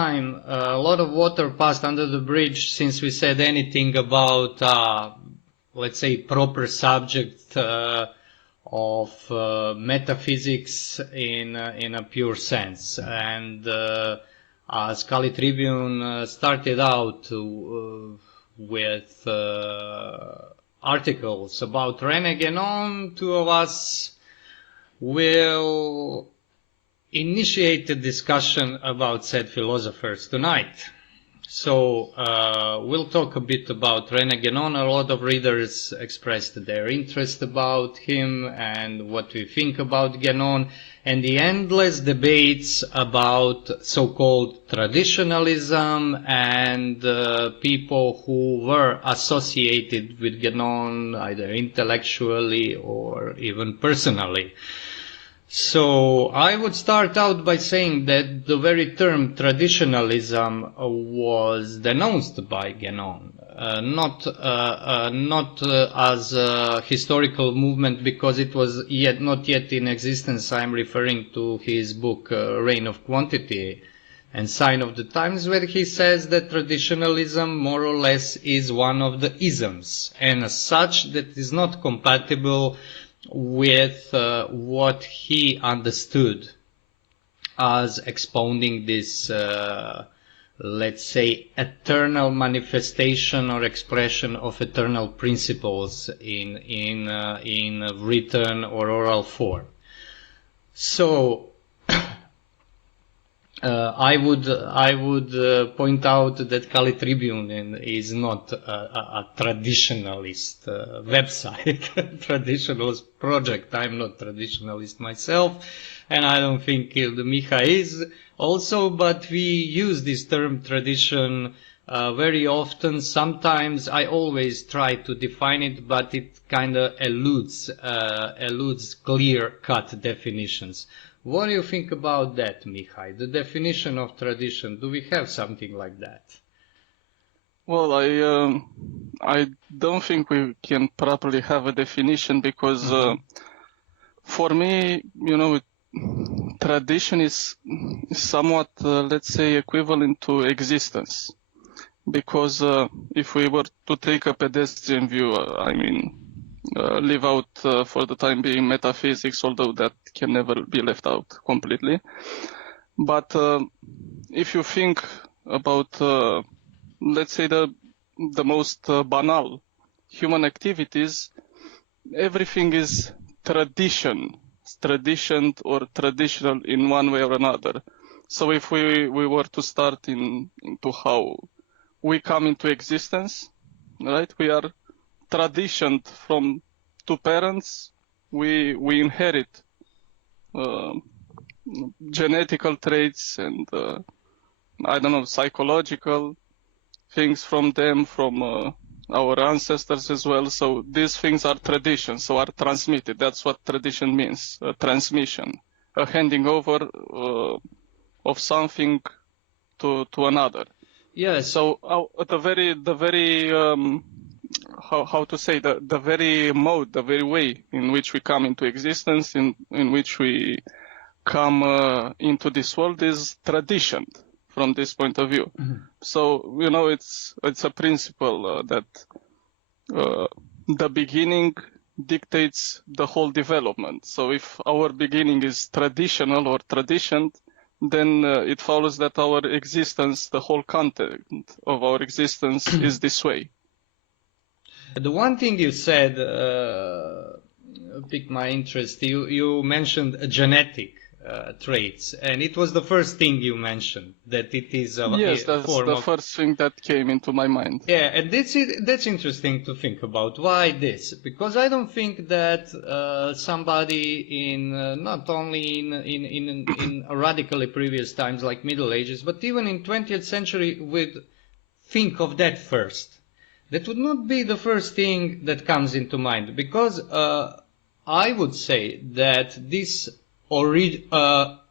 time, a lot of water passed under the bridge since we said anything about, let's say, proper subject of metaphysics in a pure sense. And as Kali Tribune started out with articles about Rene Guenon, two of us will initiate a discussion about said philosophers tonight. So we'll talk a bit about Rene Guenon. A lot of readers expressed their interest about him and what we think about Guenon, and the endless debates about so-called traditionalism and people who were associated with Guenon either intellectually or even personally. So I would start out by saying that the very term traditionalism was denounced by Guenon, not as a historical movement because it was not yet in existence. I'm referring to his book Reign of Quantity and Sign of the Times, where he says that traditionalism more or less is one of the isms, and as such that is not compatible with what he understood as expounding this, let's say, eternal manifestation or expression of eternal principles in written or oral form. So I would point out that Kali Tribune is not a traditionalist website, traditionalist project. I'm not traditionalist myself, and I don't think the Mihai is also, but we use this term tradition very often. Sometimes I always try to define it, but it kind of eludes clear-cut definitions. What do you think about that, Mihai? The definition of tradition, do we have something like that? Well, I don't think we can properly have a definition because for me, tradition is somewhat, let's say, equivalent to existence. Because if we were to take a pedestrian view, leave out for the time being metaphysics, although that can never be left out completely. But if you think about, let's say, the most banal human activities, everything is traditioned or traditional in one way or another. So if we were to start into how we come into existence, right? We are traditioned from two parents. We inherit genetical traits and psychological things from them, from our ancestors as well. So these things are traditions, so are transmitted. That's what tradition means, a transmission, a handing over of something to another. Yeah. So the very how to say, the very mode, the very way in which we come into existence, in which we come into this world is traditioned from this point of view. Mm-hmm. So, it's a principle that the beginning dictates the whole development. So if our beginning is traditional or traditioned, then it follows that our existence, the whole content of our existence is this way. The one thing you said piqued my interest. You mentioned genetic traits, and it was the first thing you mentioned, that it is a yes, that's form the of... first thing that came into my mind. Yeah, and that's interesting to think about. Why this? Because I don't think that somebody in not only in radically previous times like Middle Ages, but even in 20th century would think of that first. That would not be the first thing that comes into mind, because I would say that this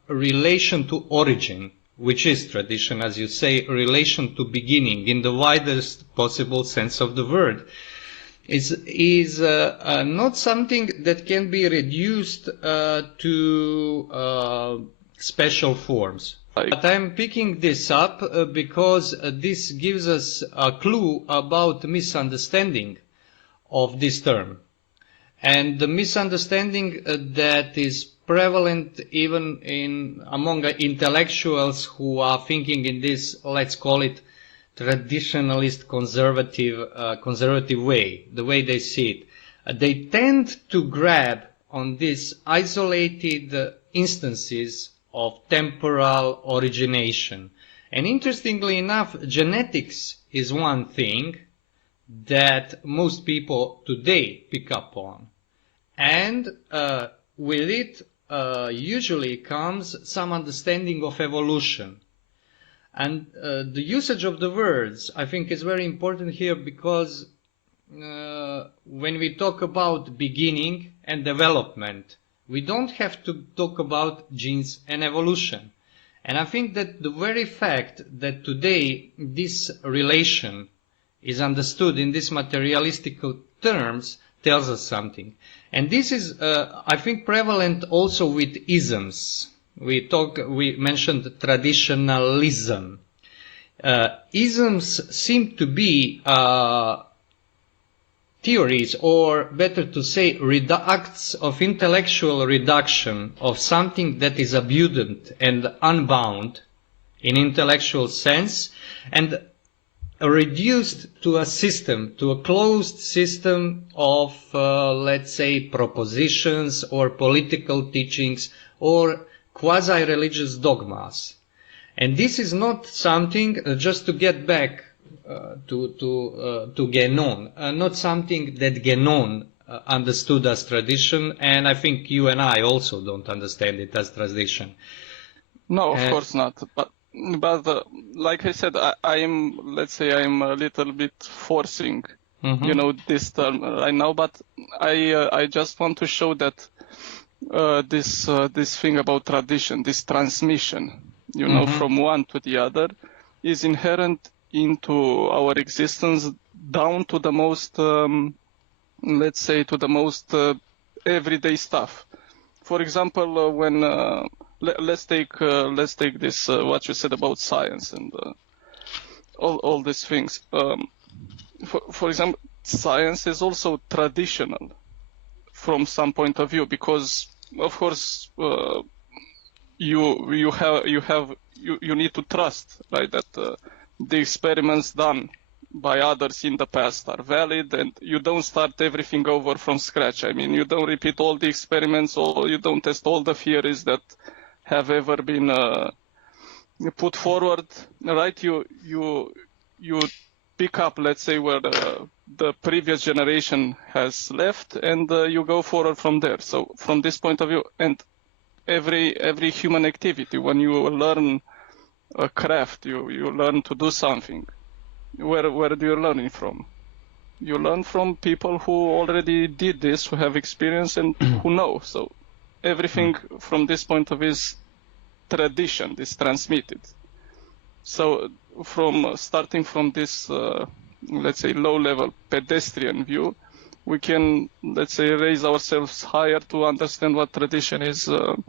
relation to origin, which is tradition, as you say, relation to beginning in the widest possible sense of the word, is not something that can be reduced to special forms. But I'm picking this up because this gives us a clue about misunderstanding of this term. And the misunderstanding that is prevalent even among intellectuals who are thinking in this, let's call it, traditionalist conservative way, the way they see it. They tend to grab on these isolated instances of temporal origination. And interestingly enough, genetics is one thing that most people today pick up on. And with it usually comes some understanding of evolution. And the usage of the words, I think, is very important here because when we talk about beginning and development, we don't have to talk about genes and evolution. And I think that the very fact that today this relation is understood in these materialistic terms tells us something. And this is, I think, prevalent also with isms. We mentioned traditionalism. Isms seem to be theories, or better to say, acts of intellectual reduction of something that is abundant and unbound in intellectual sense, and reduced to a system, to a closed system of, let's say, propositions or political teachings or quasi-religious dogmas. And this is not something, just to get back to Guenon, not something that Guenon understood as tradition, and I think you and I also don't understand it as tradition. No, of course not. But like I said, I'm a little bit forcing, this term right now. But I just want to show that this thing about tradition, this transmission, from one to the other, is inherent into our existence down to the most, everyday stuff. For example, when let's take this what you said about science and all these things. For example, science is also traditional from some point of view, because of course you need to trust, right, that the experiments done by others in the past are valid, and you don't start everything over from scratch. I mean, you don't repeat all the experiments, or you don't test all the theories that have ever been put forward, right? You pick up, let's say, where the previous generation has left, and you go forward from there. So from this point of view, and every human activity, when you learn a craft, you learn to do something. Where do you learn it from? You learn from people who already did this, who have experience and who know. So everything from this point of view is tradition, is transmitted. So starting from this, let's say, low-level pedestrian view, we can, let's say, raise ourselves higher to understand what tradition is in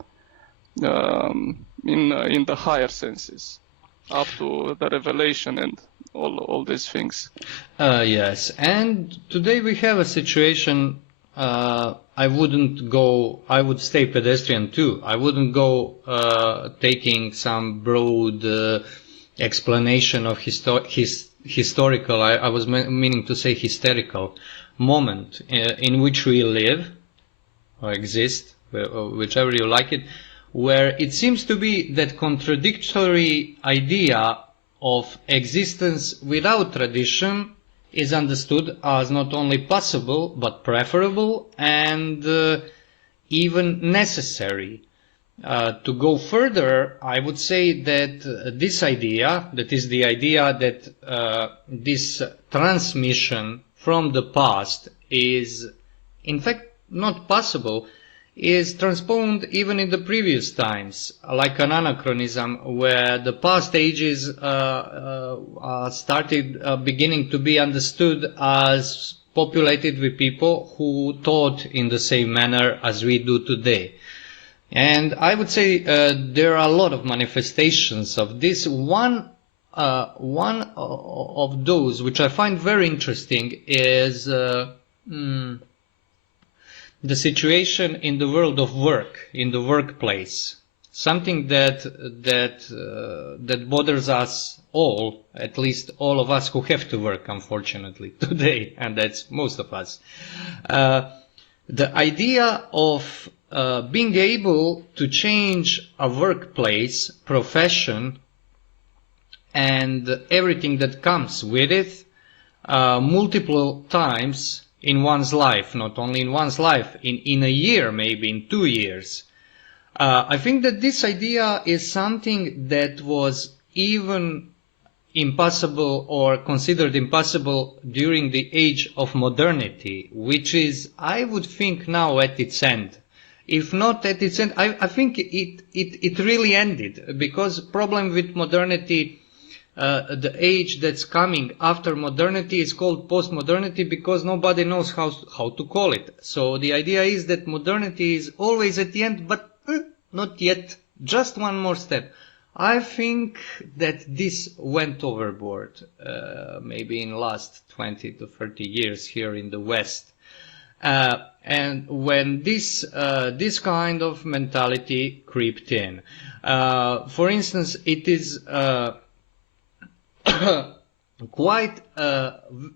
the higher senses, up to the revelation and all these things. Yes, and today we have a situation. I would stay pedestrian too. I wouldn't go taking some broad explanation of historical, I was meaning to say hysterical, moment in which we live or exist, whichever you like it, where it seems to be that contradictory idea of existence without tradition is understood as not only possible but preferable and even necessary. To go further, I would say that this idea, that is the idea that this transmission from the past is in fact not possible, is transposed even in the previous times, like an anachronism, where the past ages started beginning to be understood as populated with people who thought in the same manner as we do today. And I would say there are a lot of manifestations of this. One of those which I find very interesting is the situation in the world of work, in the workplace. Something that bothers us all, at least all of us who have to work, unfortunately, today, and that's most of us. The idea of being able to change a workplace, profession, and everything that comes with it multiple times in one's life, not only in one's life, in a year, maybe in 2 years. I think that this idea is something that was even impossible or considered impossible during the age of modernity, which is, I would think, now at its end. If not at its end, I think it really ended, because problem with modernity, the age that's coming after modernity is called post-modernity because nobody knows how to call it. So the idea is that modernity is always at the end, but not yet. Just one more step. I think that this went overboard, maybe in the last 20 to 30 years here in the West. And when this kind of mentality crept in, for instance, it is quite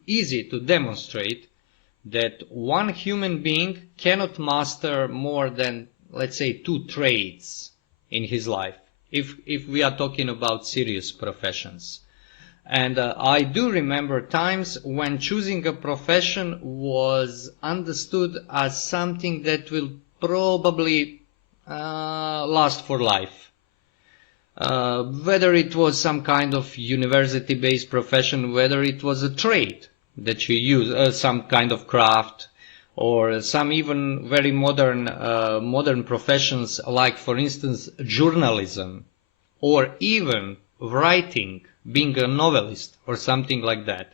easy to demonstrate that one human being cannot master more than, let's say, 2 trades in his life, if we are talking about serious professions. And I do remember times when choosing a profession was understood as something that will probably last for life. Whether it was some kind of university-based profession, whether it was a trade that you use, some kind of craft, or some even very modern professions like, for instance, journalism, or even writing, being a novelist or something like that.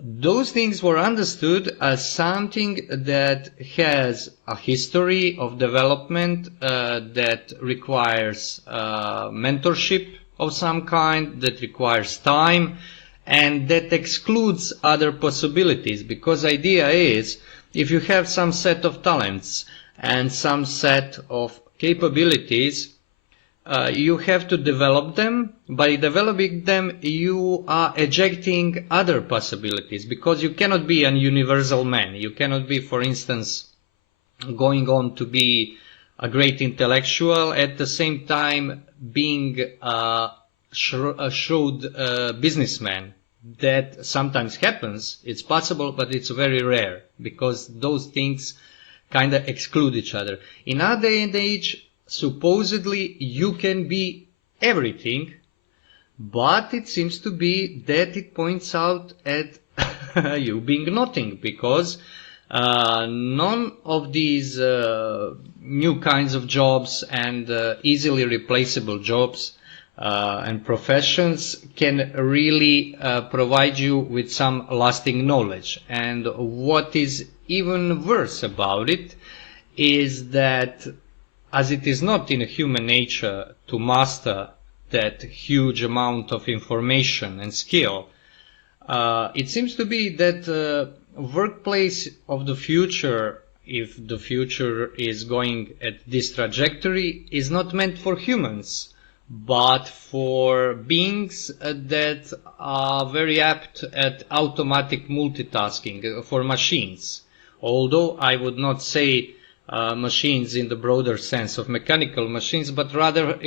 Those things were understood as something that has a history of development that requires mentorship of some kind, that requires time, and that excludes other possibilities, because idea is, if you have some set of talents and some set of capabilities, you have to develop them. By developing them, you are ejecting other possibilities, because you cannot be an universal man. You cannot be, for instance, going on to be a great intellectual, at the same time being a shrewd businessman. That sometimes happens, it's possible, but it's very rare, because those things kind of exclude each other. In our day and age, supposedly you can be everything, but it seems to be that it points out at you being nothing, because none of these new kinds of jobs and easily replaceable jobs and professions can really provide you with some lasting knowledge. And what is even worse about it is that, as it is not in human nature to master that huge amount of information and skill, it seems to be that workplace of the future, if the future is going at this trajectory, is not meant for humans, but for beings that are very apt at automatic multitasking, for machines. Although I would not say machines in the broader sense of mechanical machines, but rather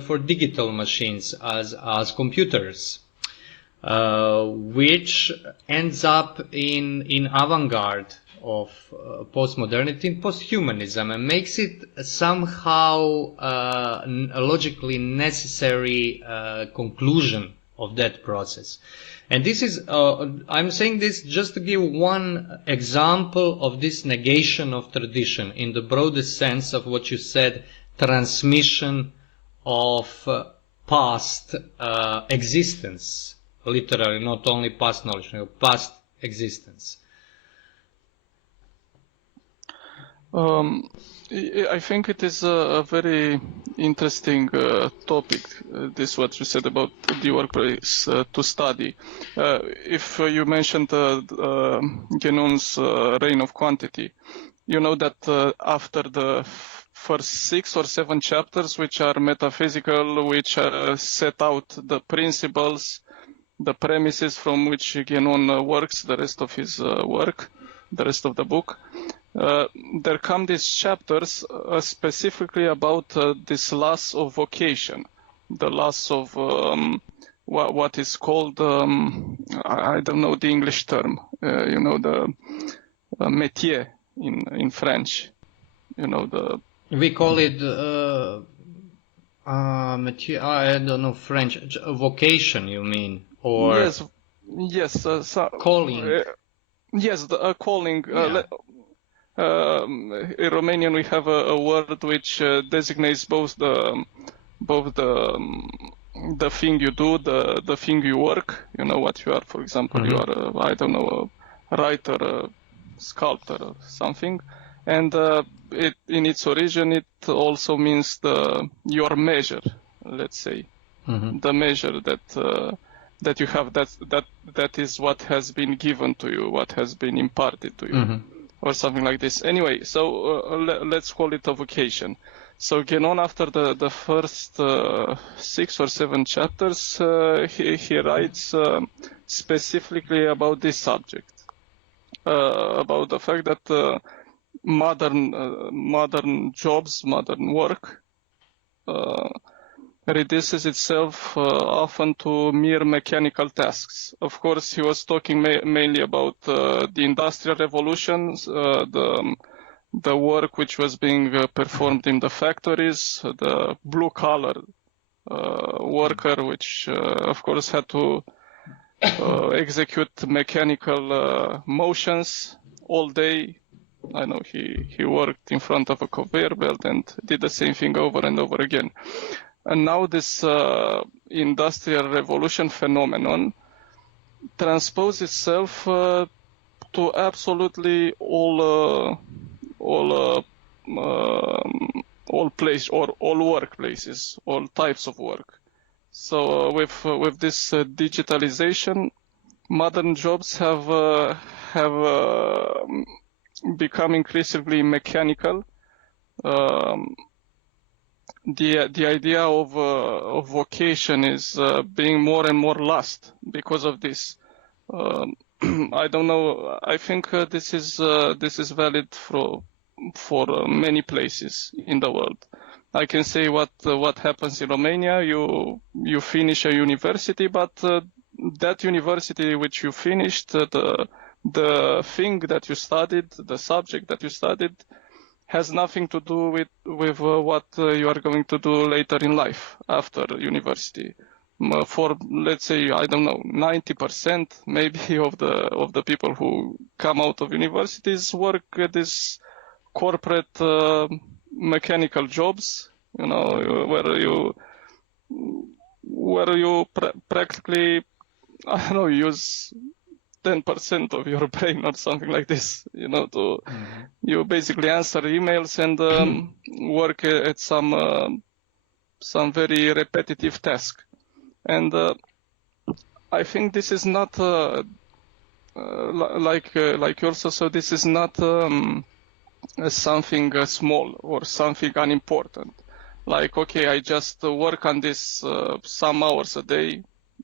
for digital machines as computers, which ends up in avant-garde of postmodernity and posthumanism, and makes it somehow a logically necessary conclusion of that process. And this is, I'm saying this just to give one example of this negation of tradition in the broadest sense of what you said, transmission of past existence, literally, not only past knowledge, past existence. I think it is a very interesting topic, this what you said about the workplace to study. If you mentioned Guénon's reign of quantity, you know that after the first 6 or 7 chapters, which are metaphysical, which set out the principles, the premises from which Guénon works, the rest of his work, the rest of the book, there come these chapters specifically about this loss of vocation, the loss of what is called, I don't know the English term, the métier in French, We call it métier, I don't know French, vocation you mean, or yes, calling. Yes, a calling. Yeah. In Romanian, we have a word which designates both the thing you do, the thing you work. You know what you are. For example, you are I don't know, a writer, a sculptor, or something. And in its origin, it also means your measure. Let's say the measure that you have. That is what has been given to you, what has been imparted to you. Or something like this. Anyway, so let's call it a vocation. So Guénon, after the first 6 or 7 chapters, he writes specifically about this subject, about the fact that modern jobs, modern work, reduces itself often to mere mechanical tasks. Of course, he was talking mainly about the industrial revolutions, the work which was being performed in the factories, the blue-collar worker, which of course had to execute mechanical motions all day. I know he worked in front of a conveyor belt and did the same thing over and over again. And now this industrial revolution phenomenon transposes itself to absolutely all places or all workplaces, all types of work. So with this digitalization, modern jobs have become increasingly mechanical. The idea of vocation is being more and more lost because of this. I don't know. I think this is valid for many places in the world. I can say what happens in Romania. You finish a university, but that university which you finished, the thing that you studied, the subject that you studied, has nothing to do with what you are going to do later in life after university. For, let's say, I don't know, 90% maybe of the people who come out of universities work at this corporate mechanical jobs, where you practically, I don't know, use 10% of your brain or something like this, you basically answer emails and work at some very repetitive task. And I think this is not like you also said, this is not something small or something unimportant. Like, okay, I just work on this some hours a day,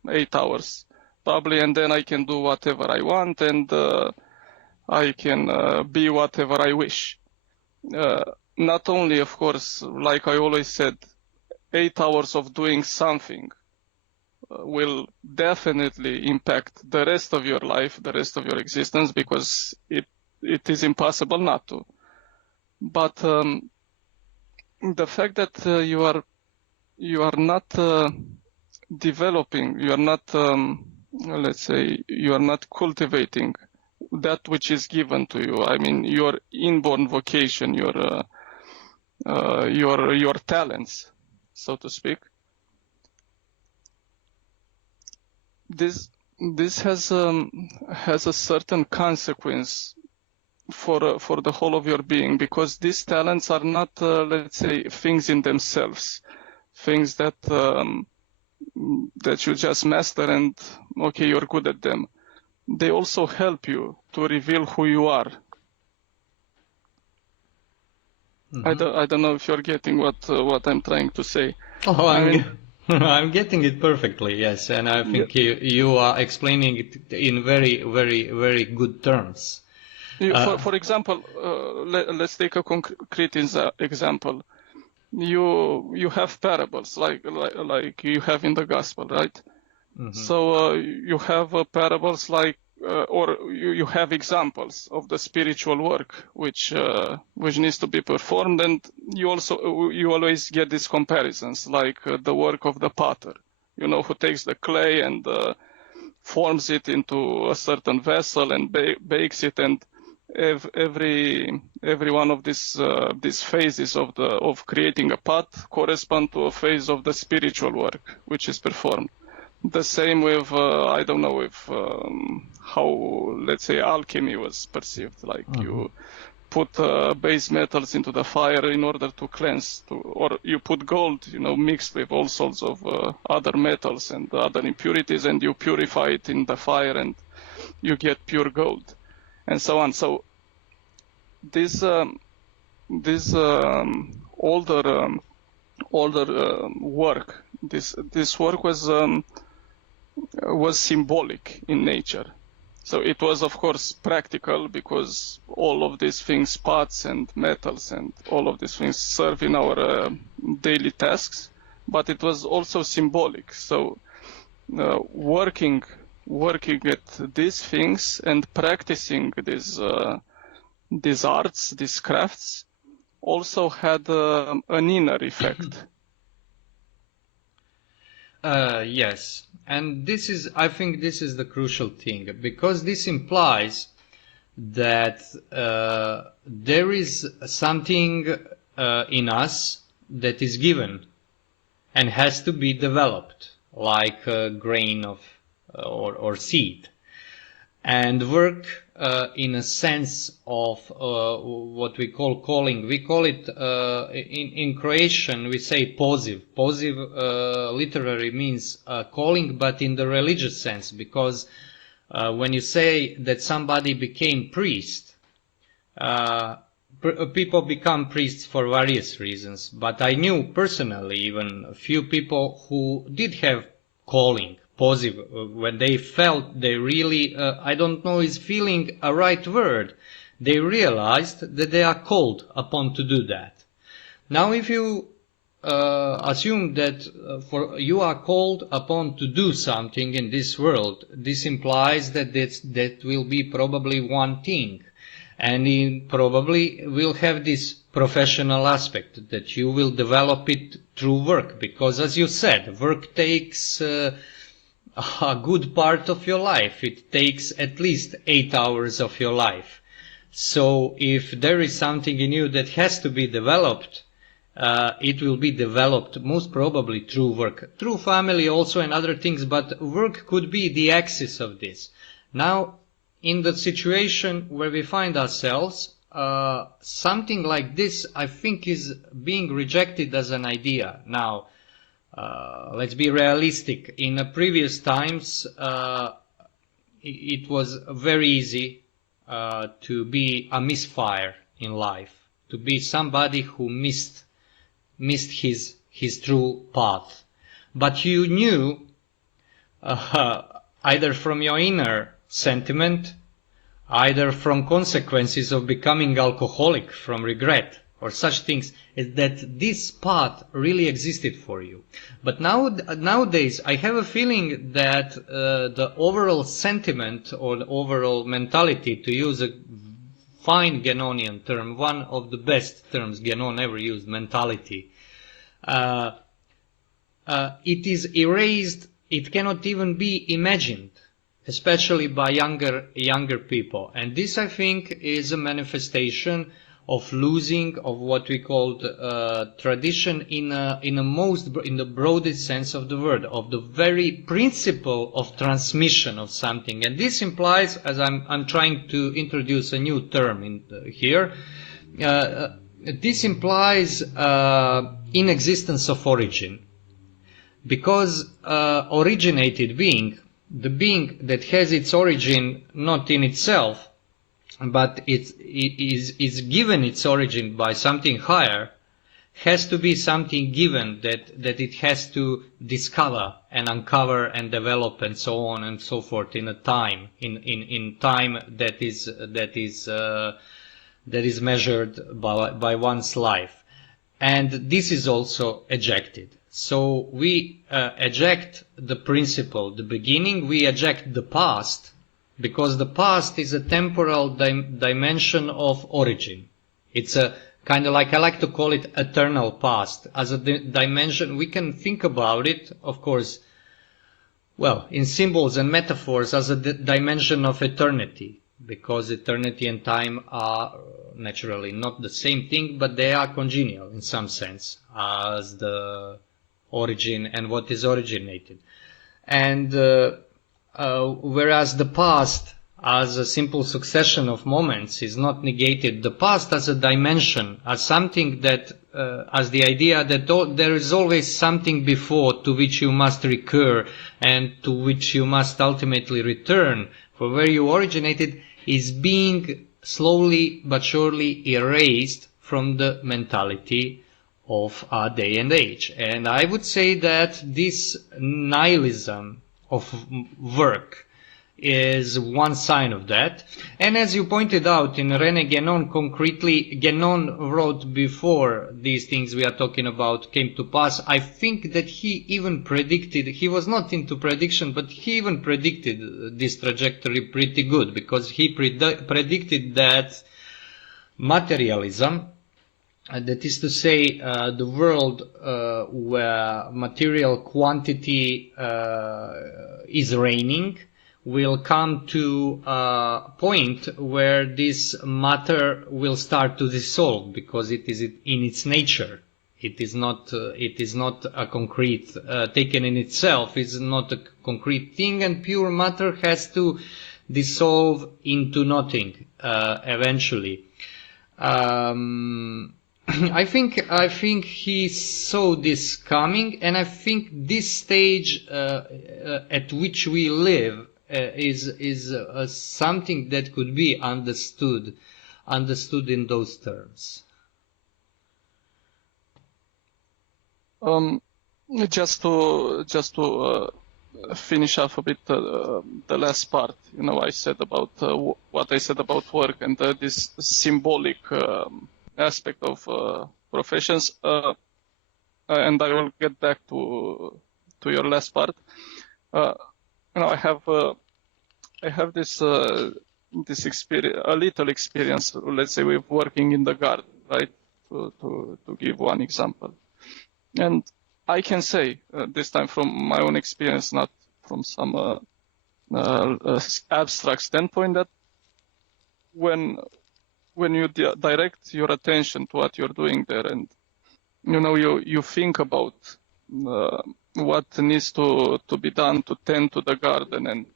8 hours probably, and then I can do whatever I want and I can be whatever I wish. Not only, of course, like I always said, 8 hours of doing something will definitely impact the rest of your life, the rest of your existence, because it is impossible not to. But the fact that you are not developing, you are not, let's say, you are not cultivating that which is given to you. I mean, your inborn vocation, your talents, so to speak. This has a certain consequence for the whole of your being, because these talents are not, let's say, things in themselves, things that that you just master and okay, you're good at them. They also help you to reveal who you are. Mm-hmm. I don't know if you're getting what I'm trying to say. Oh, I mean, I'm getting it perfectly, yes, and I think you are explaining it in very, very, very good terms. for example, let's take a concrete example. You have parables like you have in the gospel, right? Mm-hmm. So you have parables like or you have examples of the spiritual work which needs to be performed, and you always get these comparisons like the work of the potter, who takes the clay and forms it into a certain vessel and bakes it, and every one of these phases of creating a pot correspond to a phase of the spiritual work which is performed. The same with I don't know if how, let's say, alchemy was perceived, like you put base metals into the fire in order to cleanse, or you put gold, mixed with all sorts of other metals and other impurities, and you purify it in the fire and you get pure gold, and so on. So this older work, this work was symbolic in nature. So it was, of course, practical, because all of these things, pots and metals and all of these things, serve in our daily tasks, but it was also symbolic. So working at these things and practicing these arts, these crafts, also had an inner effect. Yes, and I think this is the crucial thing, because this implies that there is something in us that is given and has to be developed, like a grain of or seed, and work in a sense of what we call calling. We call it in Croatian we say poziv. Poziv literally means calling, but in the religious sense, because when you say that somebody became priest, people become priests for various reasons, but I knew personally even a few people who did have calling, positive, when they felt they really, I don't know is feeling a right word, they realized that they are called upon to do that. Now if you assume that you are called upon to do something in this world, this implies that that will be probably one thing, and probably will have this professional aspect that you will develop it through work, because as you said, work takes a good part of your life. It takes at least 8 hours of your life. So if there is something in you that has to be developed, it will be developed most probably through work, through family also and other things, but work could be the axis of this. Now, in the situation where we find ourselves, something like this, I think, is being rejected as an idea. Now, let's be realistic. In previous times, it was very easy to be a misfire in life, to be somebody who missed his true path. But you knew, either from your inner sentiment, either from consequences of becoming alcoholic from regret or such things, is that this path really existed for you. But nowadays I have a feeling that the overall sentiment or the overall mentality, to use a fine Guenonian term, one of the best terms Guenon ever used, mentality, it is erased. It cannot even be imagined, especially by younger people. And this, I think, is a manifestation of losing of what we called tradition in the broadest sense of the word, of the very principle of transmission of something. And this implies, as I'm trying to introduce a new term here, this implies inexistence of origin, because originated being, the being that has its origin not in itself, but it is given its origin by something higher, has to be something given that it has to discover and uncover and develop and so on and so forth in a time, in time that is measured by one's life. And this is also ejected. So we eject the principle, the beginning, we eject the past, because the past is a temporal dimension of origin. It's a kind of like, I like to call it eternal past. As a dimension, we can think about it, of course, well, in symbols and metaphors, as a dimension of eternity, because eternity and time are naturally not the same thing, but they are congenial in some sense, as the origin and what is originated. And whereas the past as a simple succession of moments is not negated, the past as a dimension, as something that, as the idea that there is always something before to which you must recur and to which you must ultimately return, for where you originated, is being slowly but surely erased from the mentality of our day and age. And I would say that this nihilism of work is one sign of that. And as you pointed out in Rene Guenon, concretely, Guenon wrote before these things we are talking about came to pass. I think that he even predicted, he was not into prediction, but he even predicted this trajectory pretty good, because he predicted that materialism, that is to say, the world where material quantity is reigning, will come to a point where this matter will start to dissolve, because it is in its nature. It is not a concrete, taken in itself, is not a concrete thing, and pure matter has to dissolve into nothing eventually. I think he saw this coming, and I think this stage at which we live is something that could be understood in those terms. Just to finish off a bit the last part, I said about what I said about work and this symbolic aspect of professions, and I will get back to your last part. I have this experience, a little experience, let's say, with working in the garden, right? To give one example, and I can say this time from my own experience, not from some abstract standpoint, that when you direct your attention to what you're doing there, and you think about what needs to be done to tend to the garden and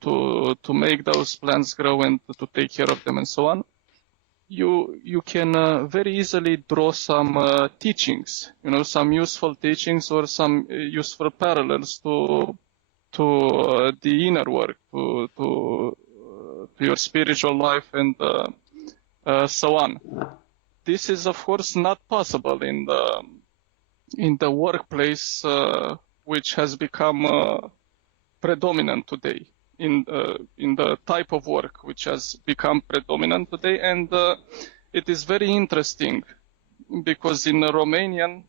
to make those plants grow and to take care of them and so on, you can very easily draw some teachings, some useful teachings or some useful parallels to the inner work, to your spiritual life and so on. This is, of course, not possible in the workplace, which has become predominant today, in the type of work which has become predominant today. And it is very interesting, because in Romanian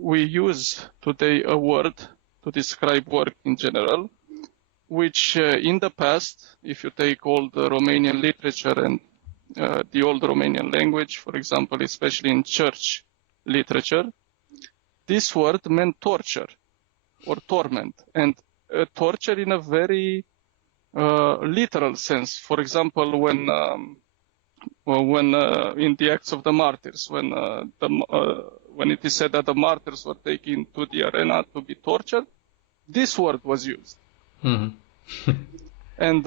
we use today a word to describe work in general, which in the past, if you take all the Romanian literature and the old Romanian language, for example, especially in church literature, this word meant torture or torment, and torture in a very literal sense. For example, when when in the Acts of the Martyrs, when it is said that the martyrs were taken to the arena to be tortured, this word was used. Mm-hmm. And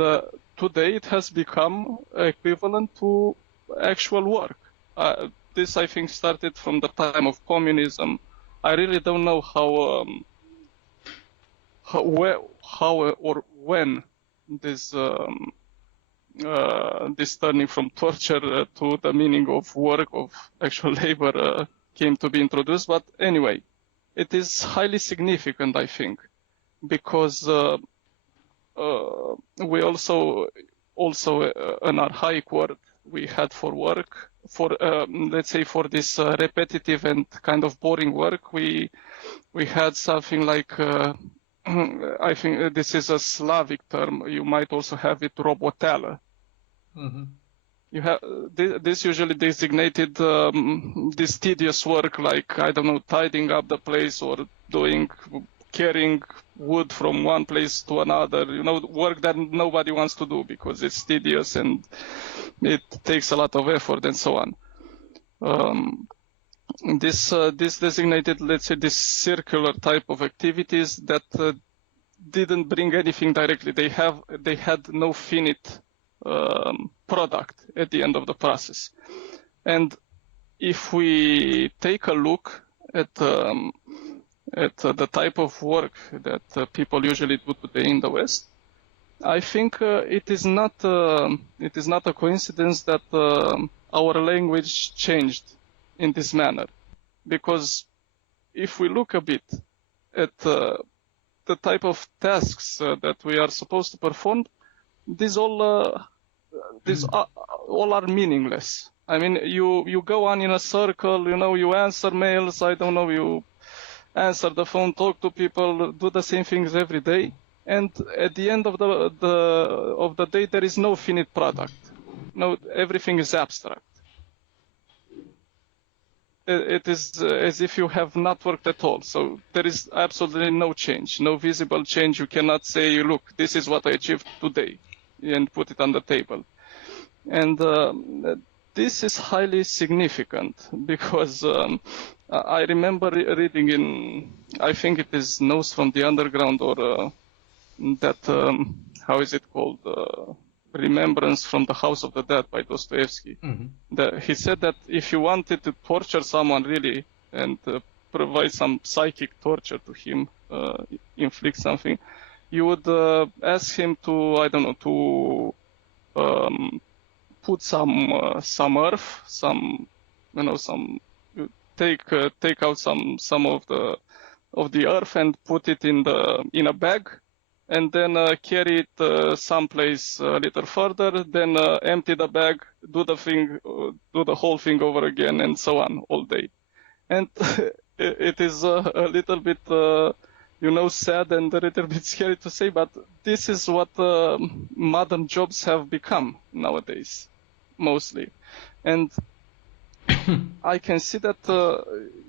today it has become equivalent to actual work. This, I think, started from the time of communism. I really don't know how or when this this turning from torture to the meaning of work, of actual labor, came to be introduced. But anyway, it is highly significant, I think, because we also an archaic word we had for work, for let's say for this repetitive and kind of boring work, we had something like I think this is a Slavic term. You might also have it roboteală. Mm-hmm. You have this usually designated this tedious work, like, I don't know, tidying up the place or carrying wood from one place to another, work that nobody wants to do because it's tedious and it takes a lot of effort and so on. This designated, let's say, this circular type of activities that didn't bring anything directly. They had no finite product at the end of the process. And if we take a look at the type of work that people usually do today in the West, I think it is not a coincidence that our language changed in this manner, because if we look a bit at the type of tasks that we are supposed to perform, these all are meaningless. I mean, you go on in a circle, you answer mails, I don't know, you answer the phone, talk to people, do the same things every day, and at the end of the day, there is no finite product. No, everything is abstract. It is as if you have not worked at all. So there is absolutely no change, no visible change. You cannot say, look, this is what I achieved today, and put it on the table. And this is highly significant because I remember reading in, I think it is Notes from the Underground, or that, how is it called? Remembrance from the House of the Dead by Dostoevsky. Mm-hmm. He said that if you wanted to torture someone really and provide some psychic torture to him, inflict something, you would ask him to, I don't know, to put some earth, take out some of the earth and put it in a bag, and then carry it someplace a little further, then empty the bag, do the whole thing over again, and so on all day. And it is a little bit, sad and a little bit scary to say, but this is what modern jobs have become nowadays, mostly. And I can see that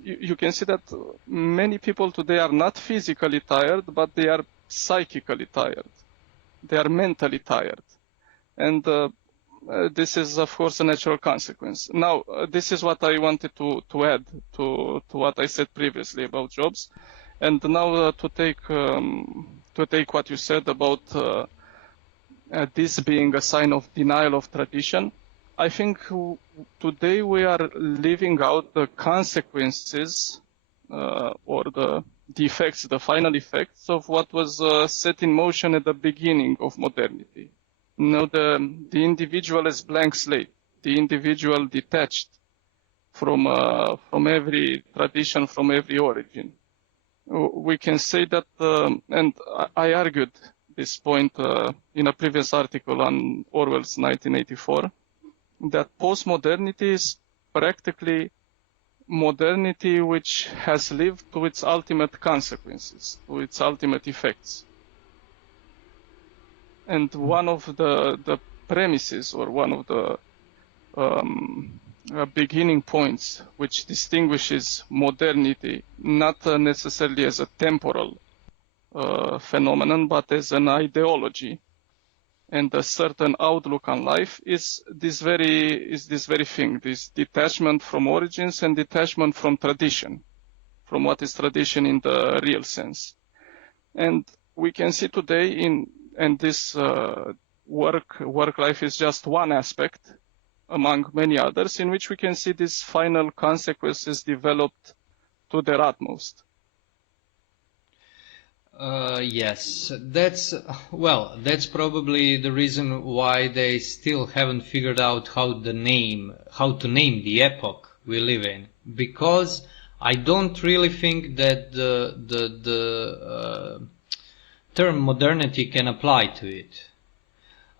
you can see that many people today are not physically tired, but they are psychically tired. They are mentally tired. And this is, of course, a natural consequence. Now, this is what I wanted to add to what I said previously about jobs. And now to take what you said about this being a sign of denial of tradition, I think today we are living out the consequences or the effects, the final effects of what was set in motion at the beginning of modernity. The individual as blank slate, the individual detached from every tradition, from every origin. We can say that, and I argued this point in a previous article on Orwell's 1984, that postmodernity is practically modernity which has lived to its ultimate consequences, to its ultimate effects. And one of the premises, or one of the beginning points which distinguishes modernity not necessarily as a temporal phenomenon, but as an ideology, and a certain outlook on life is this very thing, this detachment from origins and detachment from tradition, from what is tradition in the real sense. And we can see today and this work life is just one aspect among many others in which we can see these final consequences developed to their utmost. Yes, that's probably the reason why they still haven't figured out how to name the epoch we live in, because I don't really think that the term modernity can apply to it.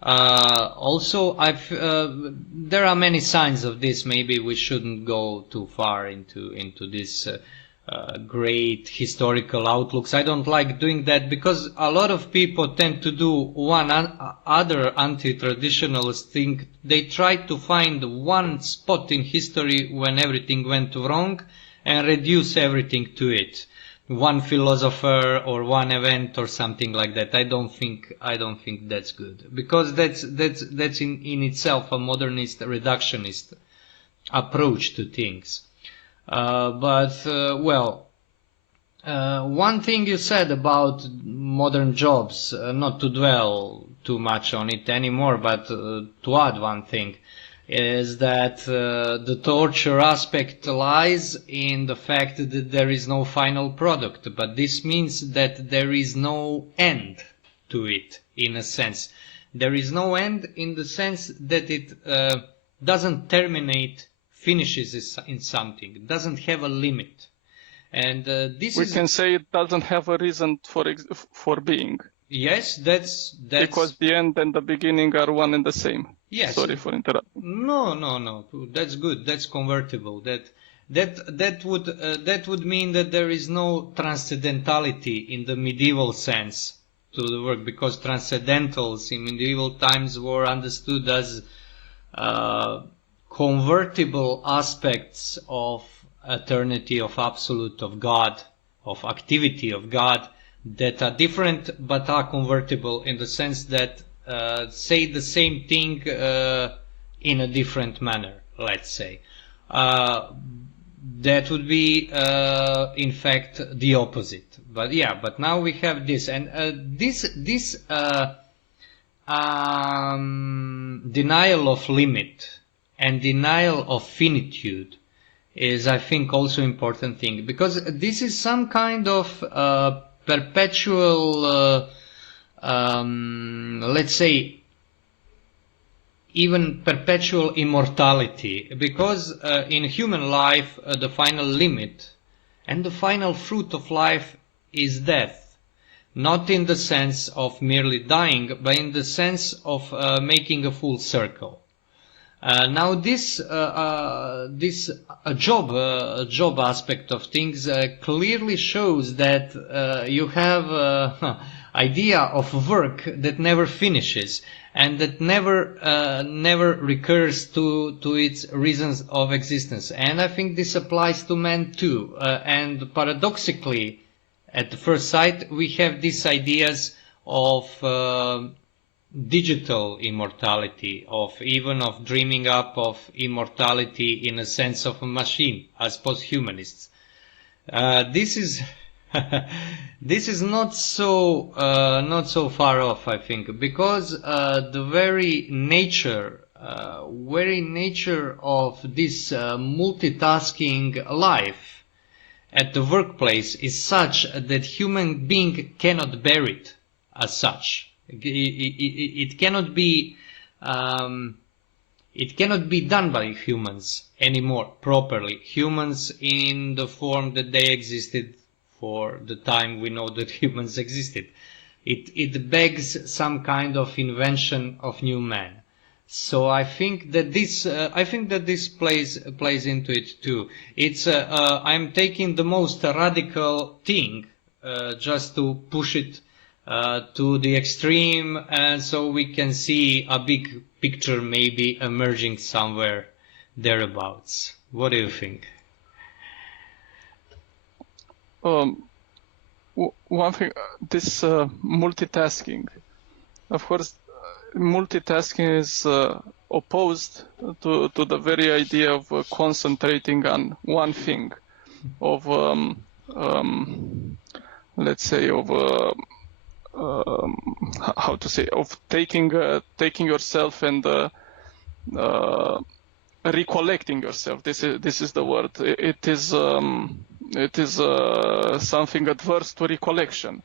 Also, there are many signs of this. Maybe we shouldn't go too far into this great historical outlooks. I don't like doing that because a lot of people tend to do one other anti-traditionalist thing. They try to find one spot in history when everything went wrong and reduce everything to it. One philosopher or one event or something like that. I don't think that's good, because that's in itself a modernist reductionist approach to things. One thing you said about modern jobs, not to dwell too much on it anymore, but to add one thing, is that the torture aspect lies in the fact that there is no final product, but this means that there is no end to it, in a sense. There is no end in the sense that it doesn't terminate, finishes in something. It doesn't have a limit. And we can say it doesn't have a reason for being. Yes, that's because the end and the beginning are one and the same. Yes. Sorry for interrupting. No. That's good. That's convertible. That would mean that there is no transcendentality in the medieval sense to the work, because transcendentals in medieval times were understood as convertible aspects of eternity, of absolute, of God, of activity of God, that are different but are convertible in the sense that say the same thing in a different manner, let's say. That would be in fact the opposite. But now we have this, and this denial of limit and denial of finitude is, I think, also important thing, because this is some kind of perpetual, let's say, even perpetual immortality, because in human life the final limit and the final fruit of life is death, not in the sense of merely dying, but in the sense of making a full circle. Now this job aspect of things clearly shows that you have idea of work that never finishes and that never recurs to its reasons of existence. And I think this applies to men too. And paradoxically, at the first sight, we have these ideas of digital immortality, of dreaming up of immortality in a sense of a machine as posthumanists. This is this is not so far off, I think, because the very nature of this multitasking life at the workplace is such that human being cannot bear it as such. It cannot be done by humans anymore properly. Humans in the form that they existed for the time we know that humans existed. It begs some kind of invention of new man. So I think that this plays into it too. It's I'm taking the most radical thing just to push it to the extreme, and so we can see a big picture maybe emerging somewhere thereabouts. What do you think? One thing, this multitasking, of course, multitasking is opposed to the very idea of concentrating on one thing, of let's say of how to say, of taking yourself and recollecting yourself. This is the word. It is something adverse to recollection,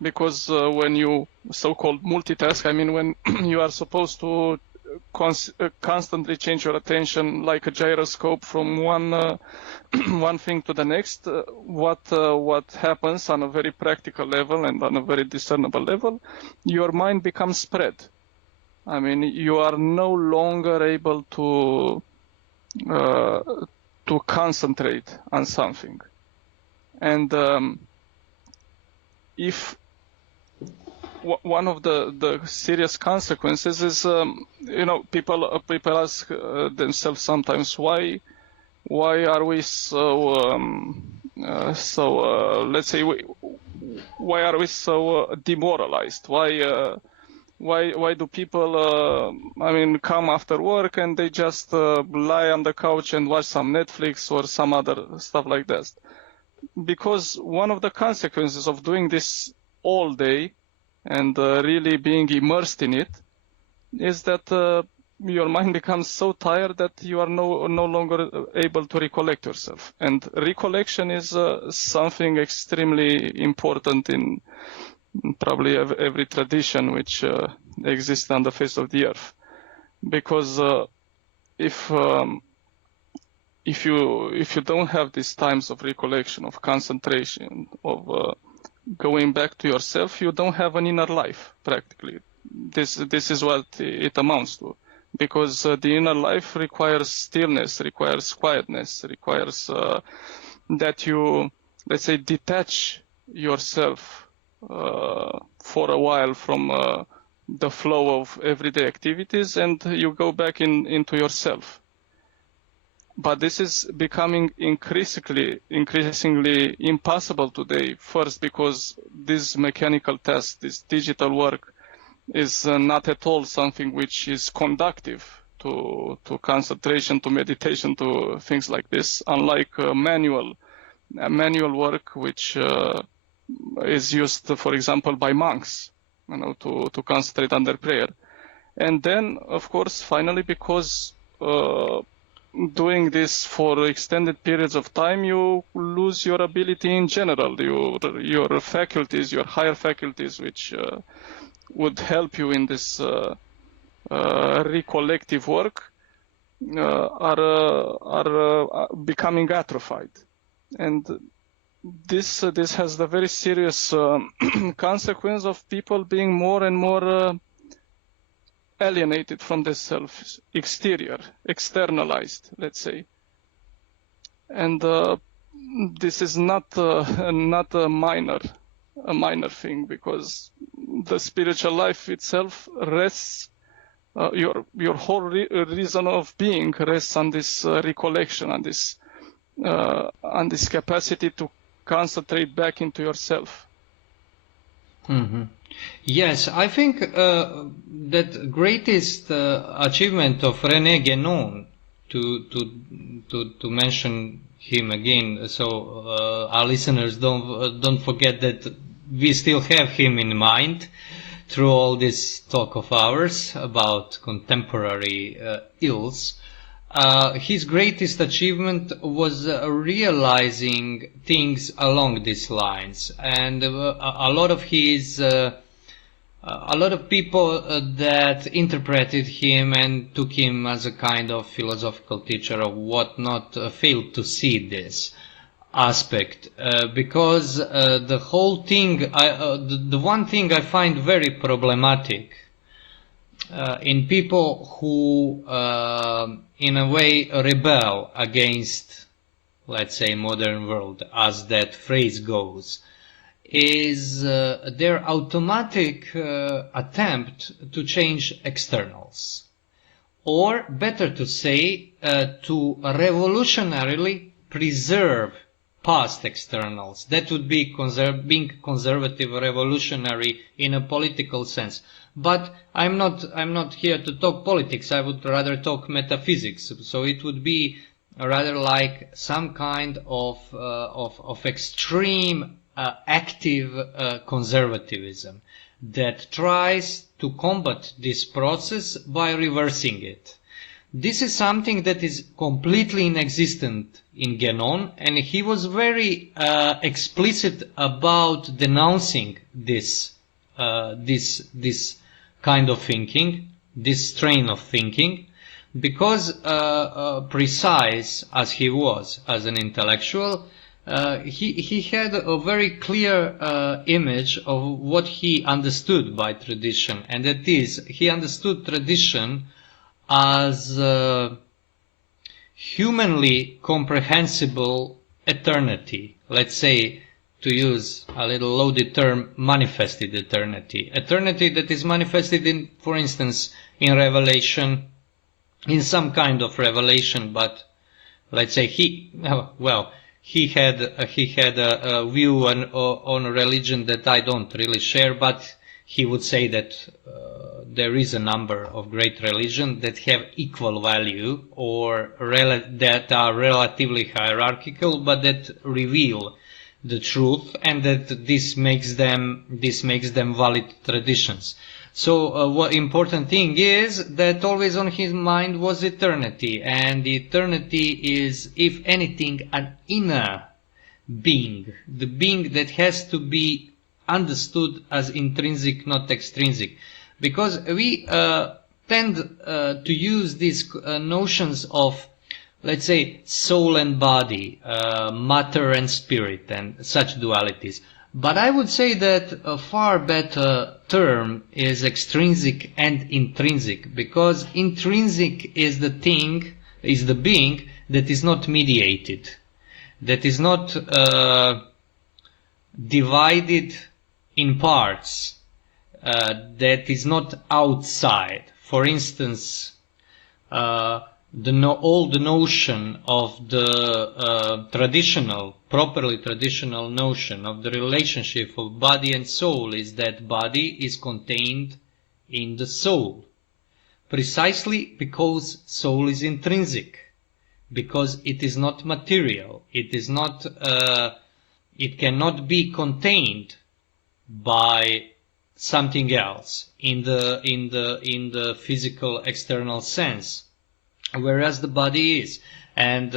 because when you so-called multitask, I mean when you are supposed to constantly change your attention like a gyroscope from one thing to the next, what happens on a very practical level and on a very discernible level, your mind becomes spread. I mean, you are no longer able to concentrate on something. And if one of the serious consequences is, people ask themselves sometimes, why are we so let's say, why are we so demoralized? Why do people, come after work and they just lie on the couch and watch some Netflix or some other stuff like that? Because one of the consequences of doing this all day and really being immersed in it is that your mind becomes so tired that you are no longer able to recollect yourself. And recollection is something extremely important in probably every tradition which exists on the face of the earth. Because if you don't have these times of recollection, of concentration, of going back to yourself, you don't have an inner life, practically. This is what it amounts to. Because the inner life requires stillness, requires quietness, requires that you, let's say, detach yourself for a while from the flow of everyday activities, and you go back into yourself. But this is becoming increasingly impossible today. First, because this mechanical task, this digital work, is not at all something which is conductive to concentration, to meditation, to things like this. Unlike manual work, which is used, for example, by monks, to concentrate on their prayer. And then, of course, finally, because doing this for extended periods of time, you lose your ability in general. Your faculties, your higher faculties, which would help you in this recollective work, are becoming atrophied. And this has the very serious consequence of people being more and more alienated from themselves, externalized, let's say. And this is not a minor thing, because the spiritual life itself rests, your whole reason of being rests on this recollection, on this capacity to concentrate back into yourself. Mm-hmm. Yes, I think that greatest achievement of Rene Guenon, to mention him again, so our listeners don't forget that we still have him in mind through all this talk of ours about contemporary ills. His greatest achievement was realizing things along these lines, and a lot of people that interpreted him and took him as a kind of philosophical teacher or whatnot failed to see this aspect, because the whole thing, the one thing I find very problematic in people who in a way rebel against, let's say, modern world, as that phrase goes, is their automatic attempt to change externals, or better to say, to revolutionarily preserve past externals. That would be being conservative, revolutionary in a political sense. But I'm not here to talk politics. I would rather talk metaphysics. So it would be rather like some kind of extreme active conservatism that tries to combat this process by reversing it. This is something that is completely inexistent in Guénon, and he was very explicit about denouncing this kind of thinking, this strain of thinking, because precise as he was as an intellectual, he had a very clear image of what he understood by tradition, and that is, he understood tradition as humanly comprehensible eternity. Let's say, to use a little loaded term, manifested eternity. Eternity that is manifested in, for instance, in revelation, in some kind of revelation, but let's say he had a view on religion that I don't really share, but he would say that there is a number of great religions that have equal value or that are relatively hierarchical, but that reveal the truth, and that this makes them valid traditions. So what important thing is that always on his mind was eternity, and eternity is, if anything, an inner being, the being that has to be understood as intrinsic, not extrinsic, because we tend to use these notions of, let's say, soul and body, matter and spirit, and such dualities. But I would say that a far better term is extrinsic and intrinsic, because intrinsic is the being that is not mediated, that is not divided in parts, that is not outside. For instance, all the notion of the properly traditional notion of the relationship of body and soul is that body is contained in the soul, precisely because soul is intrinsic, because it is not material, it cannot be contained by something else in the physical external sense, whereas the body is. And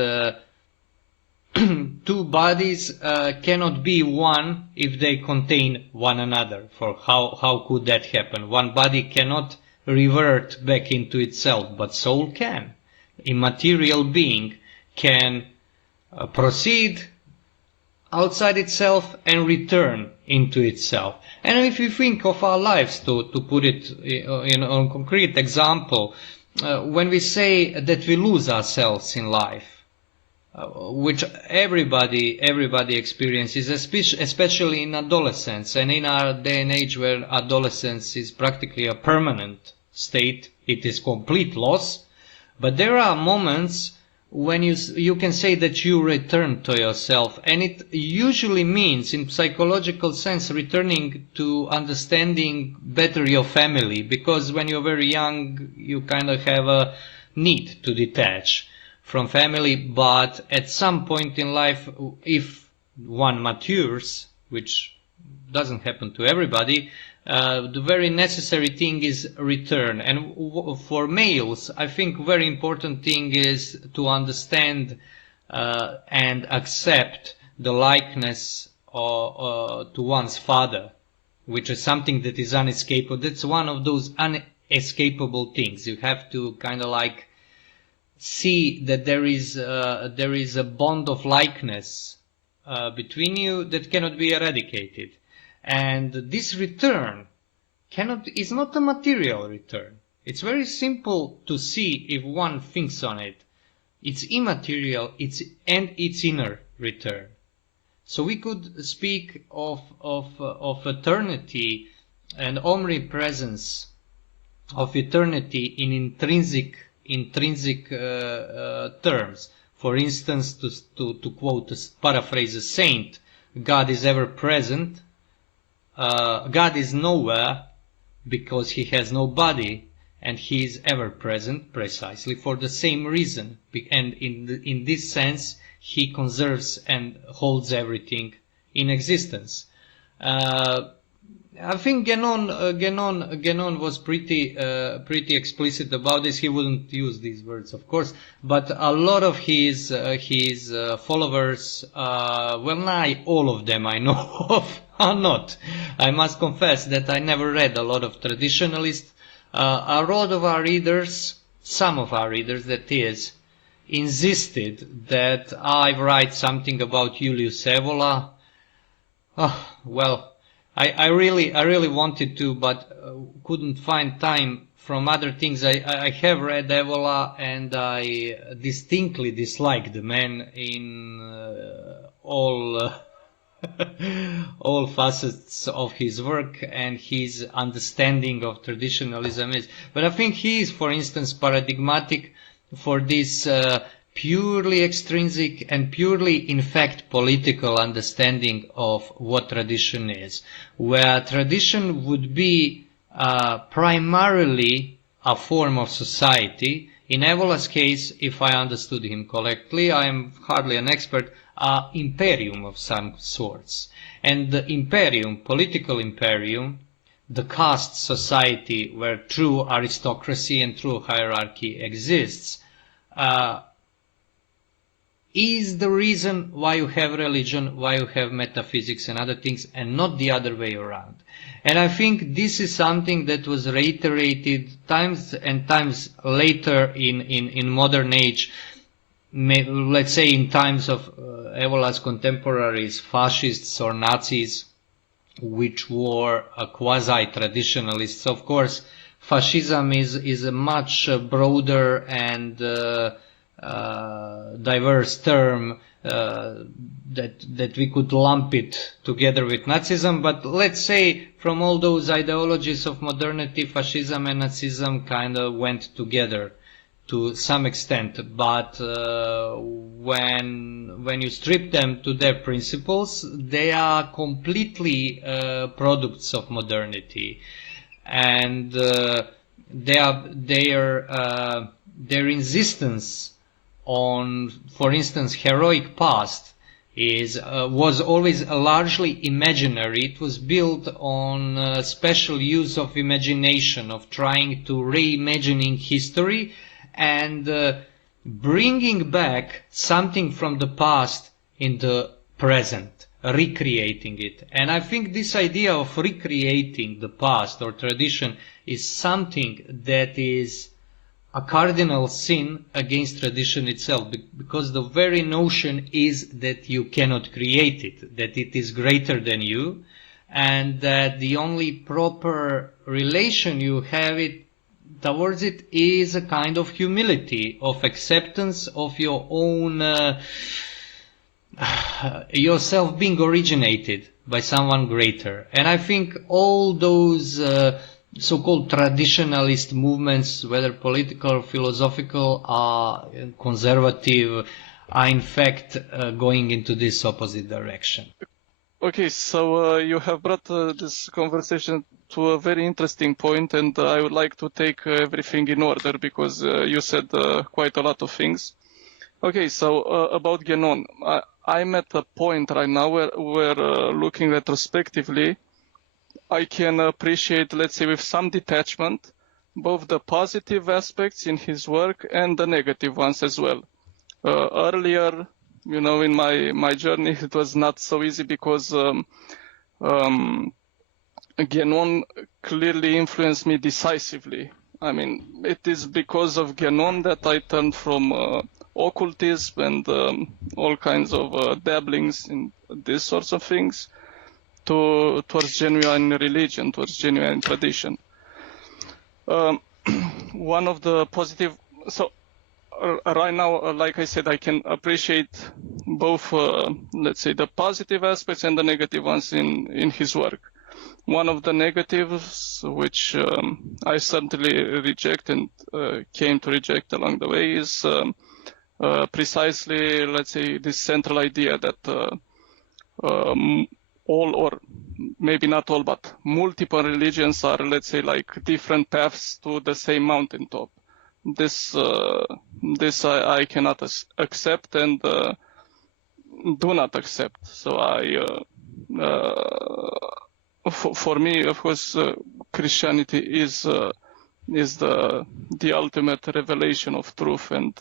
two bodies cannot be one if they contain one another. For how could that happen? One body cannot revert back into itself, but soul can. Immaterial being can proceed outside itself and return into itself. And if you think of our lives, to put it in a concrete example, when we say that we lose ourselves in life, which everybody experiences, especially in adolescence, and in our day and age where adolescence is practically a permanent state, it is complete loss. But there are moments when you can say that you return to yourself, and it usually means, in psychological sense, returning to understanding better your family, because when you're very young you kind of have a need to detach from family, but at some point in life, if one matures, which doesn't happen to everybody, the very necessary thing is return. And for males, I think very important thing is to understand and accept the likeness to one's father, which is something that is unescapable. That's one of those unescapable things. You have to kind of like see that there is a bond of likeness between you that cannot be eradicated. And this return is not a material return. It's very simple to see if one thinks on it. It's immaterial, it's inner return. So we could speak of eternity and omnipresence of eternity in intrinsic terms. For instance, to quote, paraphrase a saint, God is ever present. God is nowhere because he has no body, and he is ever present precisely for the same reason. And in this sense, he conserves and holds everything in existence. I think Guenon was pretty explicit about this. He wouldn't use these words, of course, but a lot of his followers, well, not all of them I know of, are not. I must confess that I never read a lot of traditionalists. A lot of our readers, some of our readers, that is, insisted that I write something about Julius Evola. Well, I really wanted to, but couldn't find time from other things. I have read Evola, and I distinctly dislike the man in all facets of his work, and his understanding of traditionalism is. But I think he is, for instance, paradigmatic for this purely extrinsic and purely, in fact, political understanding of what tradition is, where tradition would be primarily a form of society. In Evola's case, if I understood him correctly, I am hardly an expert, imperium of some sorts. And the imperium, political imperium, the caste society where true aristocracy and true hierarchy exists, is the reason why you have religion, why you have metaphysics and other things, and not the other way around. And I think this is something that was reiterated times and times later in modern age, let's say in times of Evola's contemporaries, fascists or Nazis, which were quasi-traditionalists. Of course, fascism is a much broader and diverse term that we could lump it together with Nazism, but let's say from all those ideologies of modernity, fascism and Nazism kind of went together to some extent, but when you strip them to their principles, they are completely products of modernity, and their insistence on, for instance, heroic past was always largely imaginary. It was built on special use of imagination, of trying to reimagining history and bringing back something from the past in the present, recreating it. And I think this idea of recreating the past or tradition is something that is a cardinal sin against tradition itself, because the very notion is that you cannot create it, that it is greater than you, and that the only proper relation you have it towards it is a kind of humility, of acceptance of your own yourself being originated by someone greater. And I think all those so-called traditionalist movements, whether political or philosophical, are conservative, are in fact going into this opposite direction. Okay, so you have brought this conversation to a very interesting point, and I would like to take everything in order, because you said quite a lot of things. Okay, so about Guenon, I'm at a point right now where looking retrospectively, I can appreciate, let's say, with some detachment, both the positive aspects in his work and the negative ones as well. Earlier, you know, in my journey, it was not so easy because Guenon clearly influenced me decisively. I mean, it is because of Guenon that I turned from occultism and all kinds of dabblings in these sorts of things towards genuine religion, towards genuine tradition. One of the positive, so right now, like I said, I can appreciate both, let's say, the positive aspects and the negative ones in his work. One of the negatives, which I certainly reject and came to reject along the way, is precisely, let's say, this central idea that all, or maybe not all, but multiple religions are, let's say, like different paths to the same mountaintop. This I cannot accept and do not accept. So for me, of course, Christianity is the ultimate revelation of truth, and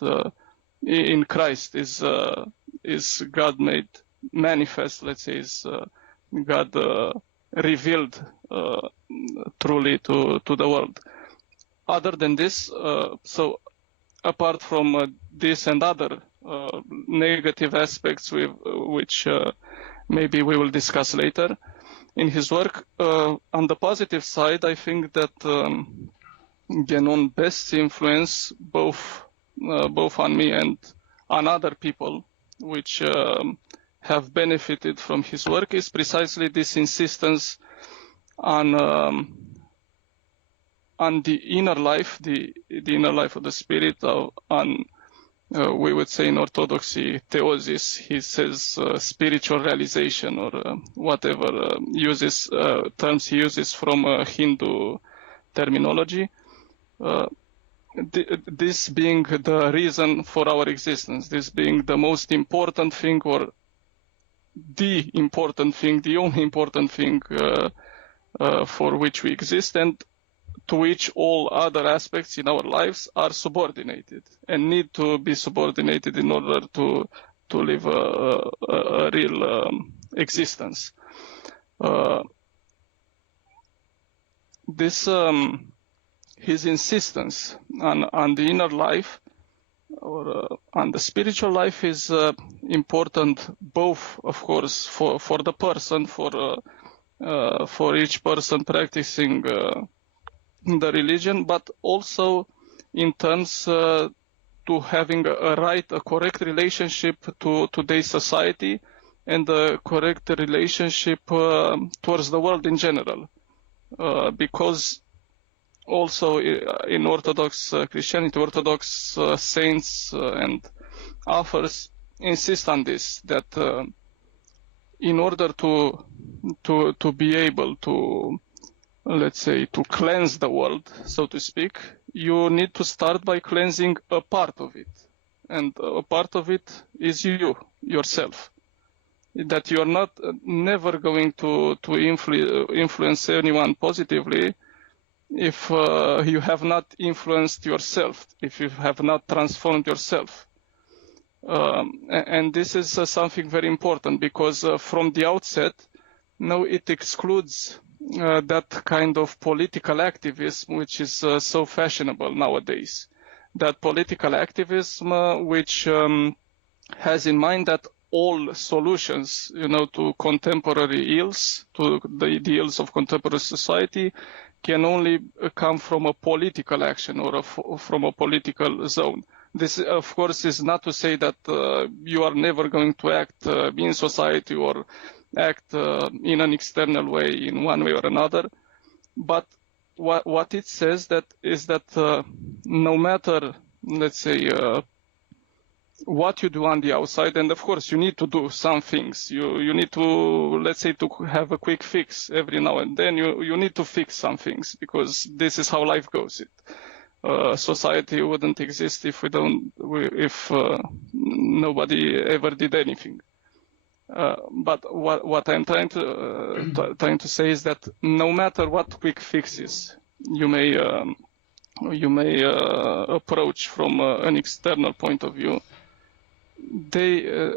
in Christ is God made manifest. Let's say is God revealed truly to the world. Other than this, so apart from this and other negative aspects which maybe we will discuss later in his work, on the positive side, I think that Guénon best influence both on me and on other people which have benefited from his work is precisely this insistence on the inner life, the inner life of the spirit, on we would say in Orthodoxy, theosis. He says spiritual realization, or whatever terms he uses from Hindu terminology. This being the reason for our existence, this being the most important thing, or the important thing, the only important thing for which we exist, and to which all other aspects in our lives are subordinated and need to be subordinated in order to live a real existence. His insistence on the inner life or on the spiritual life is important, both, of course, for the person, for each person practicing the religion, but also in terms to having a correct relationship to today's society, and a correct relationship towards the world in general. Because also in Orthodox Christianity, Orthodox saints and authors insist on this, that in order to be able to, let's say, to cleanse the world, so to speak, you need to start by cleansing a part of it. And a part of it is yourself. That you are not never going to influence anyone positively if you have not influenced yourself, if you have not transformed yourself. And this is something very important, because from the outset, now it excludes that kind of political activism which is so fashionable nowadays. That political activism which has in mind that all solutions, to contemporary ills, to the ills of contemporary society, can only come from a political action or from a political zone. This, of course, is not to say that you are never going to act in society or act in an external way, in one way or another. But what it says is that no matter, let's say, what you do on the outside, and of course you need to do some things. You need to, let's say, to have a quick fix every now and then. You need to fix some things, because this is how life goes. Society wouldn't exist if nobody ever did anything. But what I'm trying to say is that no matter what quick fixes you may approach from an external point of view, they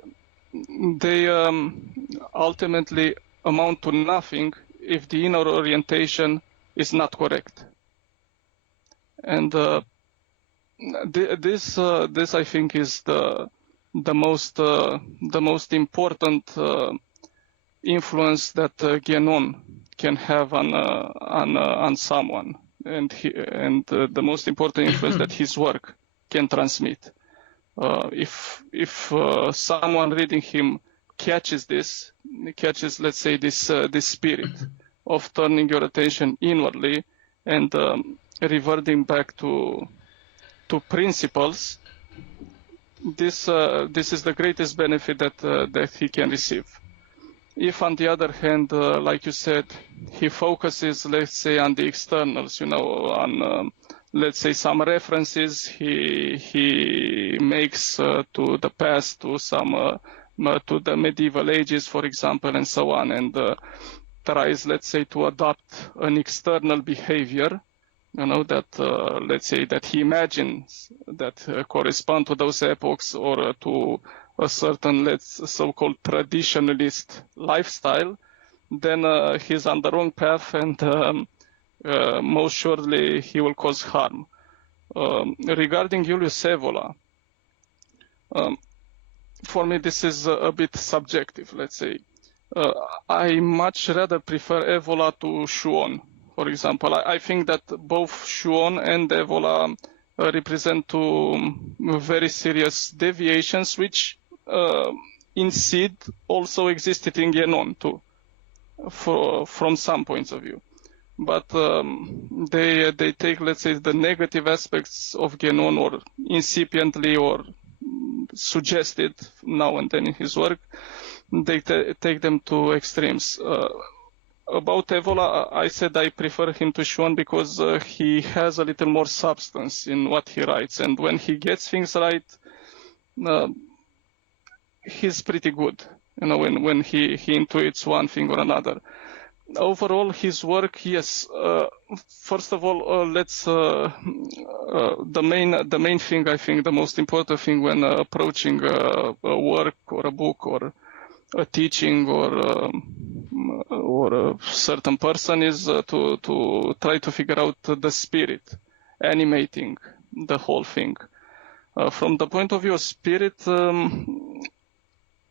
ultimately amount to nothing if the inner orientation is not correct. And this I think is the most important influence that Guénon can have on someone, and the most important influence that his work can transmit. If someone reading him catches, let's say, this spirit of turning your attention inwardly and reverting back to principles, this is the greatest benefit that he can receive. If on the other hand, like you said, he focuses, let's say, on the externals, on let's say some references he makes to the past, to to the medieval ages, for example, and so on, and tries, let's say, to adopt an external behavior, that let's say that he imagines that correspond to those epochs or to a certain, so-called traditionalist lifestyle, then he's on the wrong path, and most surely he will cause harm. Regarding Julius Evola, for me this is a bit subjective, let's say. I much rather prefer Evola to Schuon, for example. I think that both Schuon and Evola represent two very serious deviations, which in seed also existed in Guenon too, from some points of view. But they take, let's say, the negative aspects of Guenon, or incipiently or suggested now and then in his work, they take them to extremes. About Evola, I said I prefer him to Schuon because he has a little more substance in what he writes, and when he gets things right, he's pretty good. When he intuits one thing or another. Overall, his work, yes. First of all, the main thing, I think, the most important thing when approaching a work or a book or a teaching or a certain person is to try to figure out the spirit animating the whole thing. From the point of view of spirit,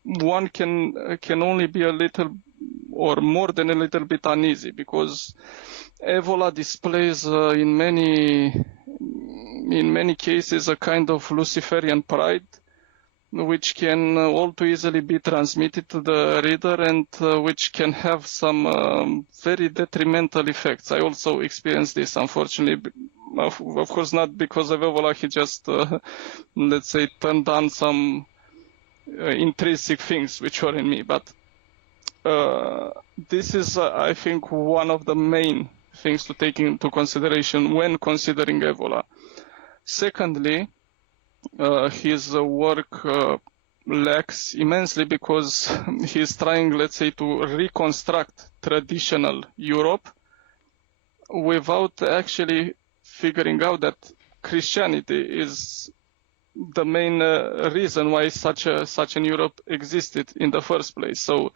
one can only be a little or more than a little bit uneasy, because Evola displays in many cases a kind of Luciferian pride, which can all too easily be transmitted to the reader, and which can have some very detrimental effects. I also experienced this, unfortunately. Of course, not because of Evola. He just, let's say, turned on some intrinsic things which were in me. But this is, I think, one of the main things to take into consideration when considering Evola. Secondly, his work lacks immensely because he's trying, let's say, to reconstruct traditional Europe without actually figuring out that Christianity is the main reason why such an Europe existed in the first place. So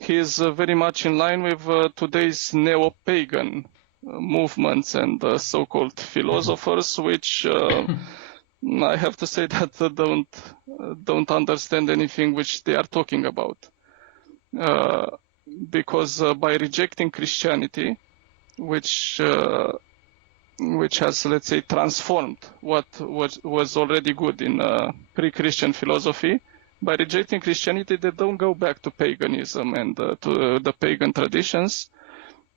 he is very much in line with today's neo-pagan movements and so-called philosophers, which I have to say that don't understand anything which they are talking about, because by rejecting Christianity, which has, let's say, transformed what was already good in pre-Christian philosophy. By rejecting Christianity, they don't go back to paganism and to the pagan traditions.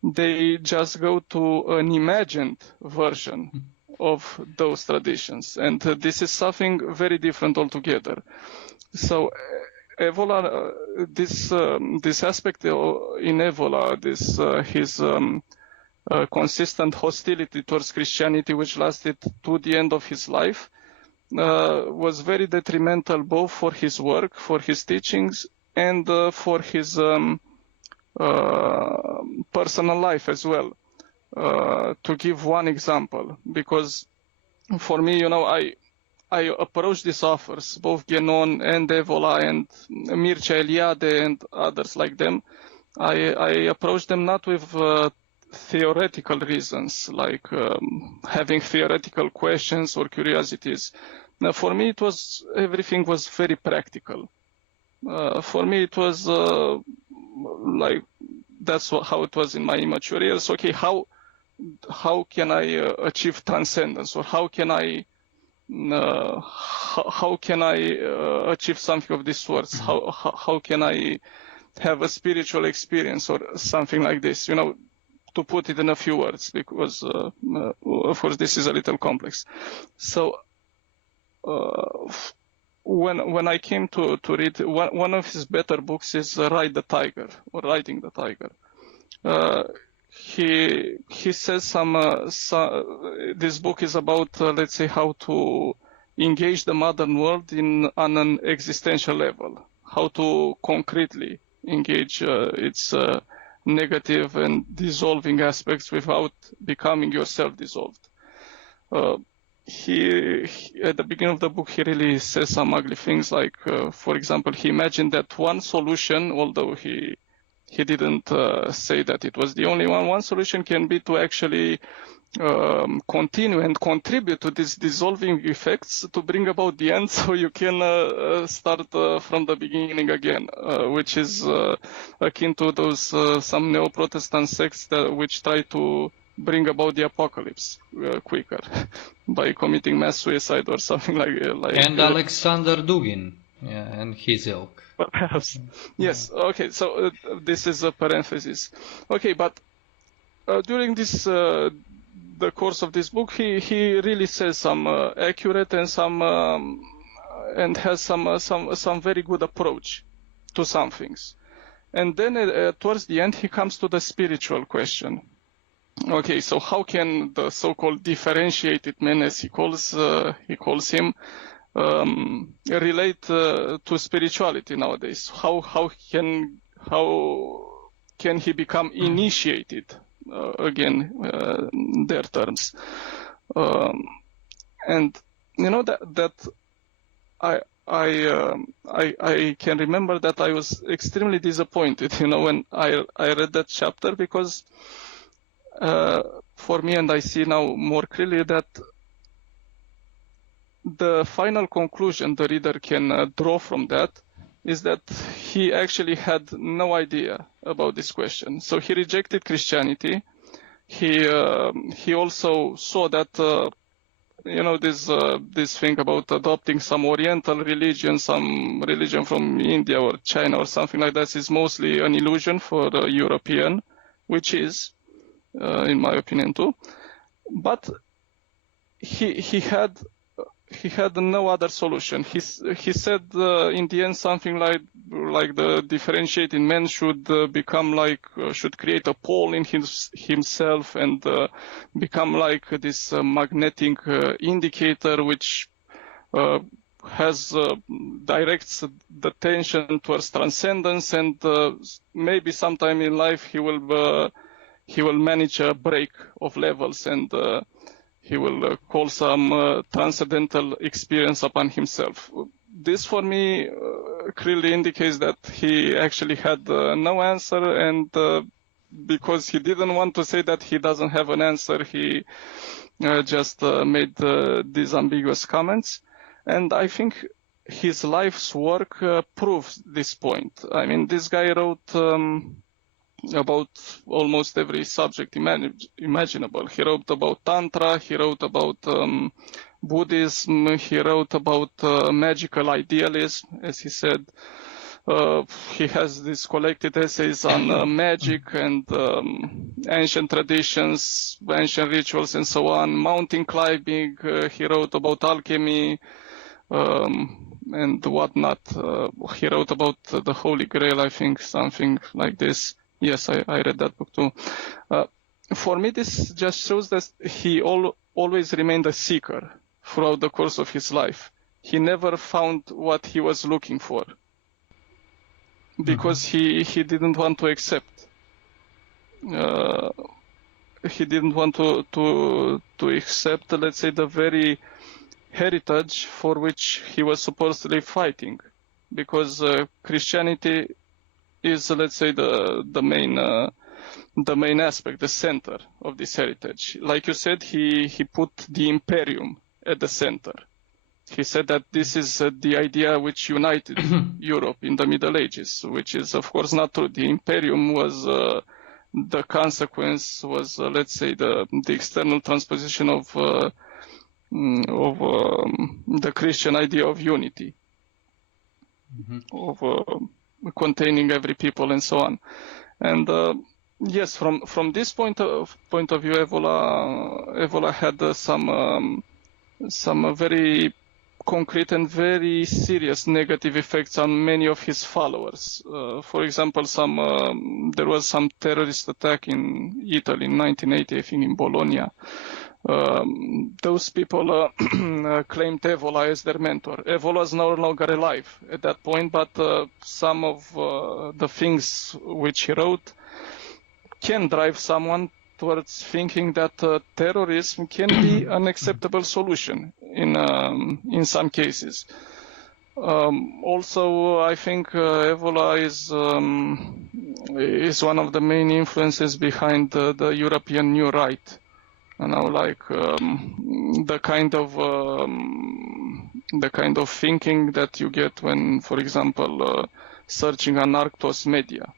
They just go to an imagined version of those traditions. And this is something very different altogether. So Evola, this aspect in Evola, his consistent hostility towards Christianity, which lasted to the end of his life, was very detrimental both for his work, for his teachings, and for his personal life as well. To give one example, because for me, I approach these authors, both Guenon and Evola and Mircea Eliade and others like them. I approach them not with theoretical reasons, like having theoretical questions or curiosities. Now, for me, everything was very practical. For me, it was like that's how it was in my immature years. Okay, how can I achieve transcendence, or how can I achieve something of these sorts? How can I have a spiritual experience or something like this? To put it in a few words, because of course this is a little complex. So when I came to read one of his better books is Riding the Tiger. He says this book is about let's say how to engage the modern world on an existential level, how to concretely engage its negative and dissolving aspects without becoming yourself dissolved. He at the beginning of the book, he really says some ugly things, like, for example, he imagined that one solution, although he didn't say that it was the only one solution can be to actually continue and contribute to these dissolving effects to bring about the end, so you can start from the beginning again, which is akin to those some neo-Protestant sects which try to bring about the apocalypse quicker by committing mass suicide or something like and Alexander Dugin, and his ilk. Perhaps. Yes. Okay. So this is a parenthesis. Okay, but during this the course of this book, he really says some accurate and and has some very good approach to some things. And then towards the end, he comes to the spiritual question. Okay, so how can the so-called differentiated man, as he calls him, relate to spirituality nowadays? How can he become initiated? Again, their terms, and you know that I can remember that I was extremely disappointed, when I read that chapter, because for me, and I see now more clearly, that the final conclusion the reader can draw from that is that he actually had no idea about this question. So he rejected Christianity. He also saw that this thing about adopting some Oriental religion, some religion from India or China or something like that, is mostly an illusion for the European, which is, in my opinion too. But he had no other solution. He said in the end something like the differentiating man should should create a pole in himself and become like this magnetic indicator which directs the tension towards transcendence, and maybe sometime in life he will manage a break of levels, and he will call some transcendental experience upon himself. This, for me, clearly indicates that he actually had no answer, and because he didn't want to say that he doesn't have an answer, he just made these ambiguous comments. And I think his life's work proves this point. I mean, this guy wrote about almost every subject imaginable. He wrote about Tantra, he wrote about Buddhism, he wrote about magical idealism, as he said. He has these collected essays on magic and ancient traditions, ancient rituals, and so on. Mountain climbing, he wrote about alchemy and whatnot. He wrote about the Holy Grail, I think, something like this. Yes, I read that book too. For me, this just shows that he always remained a seeker throughout the course of his life. He never found what he was looking for because he didn't want to accept. He didn't want to accept, let's say, the very heritage for which he was supposedly fighting, because Christianity is, let's say, the main aspect, the center of this heritage. Like you said, he put the imperium at the center. He said that this is the idea which united Europe in the Middle Ages, which is, of course, not true. The imperium was the consequence, was let's say, the external transposition of the Christian idea of unity, of containing every people and so on. And yes, from this point of view, Evola had some very concrete and very serious negative effects on many of his followers. For example, there was some terrorist attack in Italy in 1980, I think in Bologna. Those people claimed Evola as their mentor. Evola is no longer alive at that point, but some of the things which he wrote can drive someone towards thinking that terrorism can be an acceptable solution in some cases. Also, I think Evola is one of the main influences behind the European New Right. Like the kind of thinking that you get when, for example, searching on Arctos Media.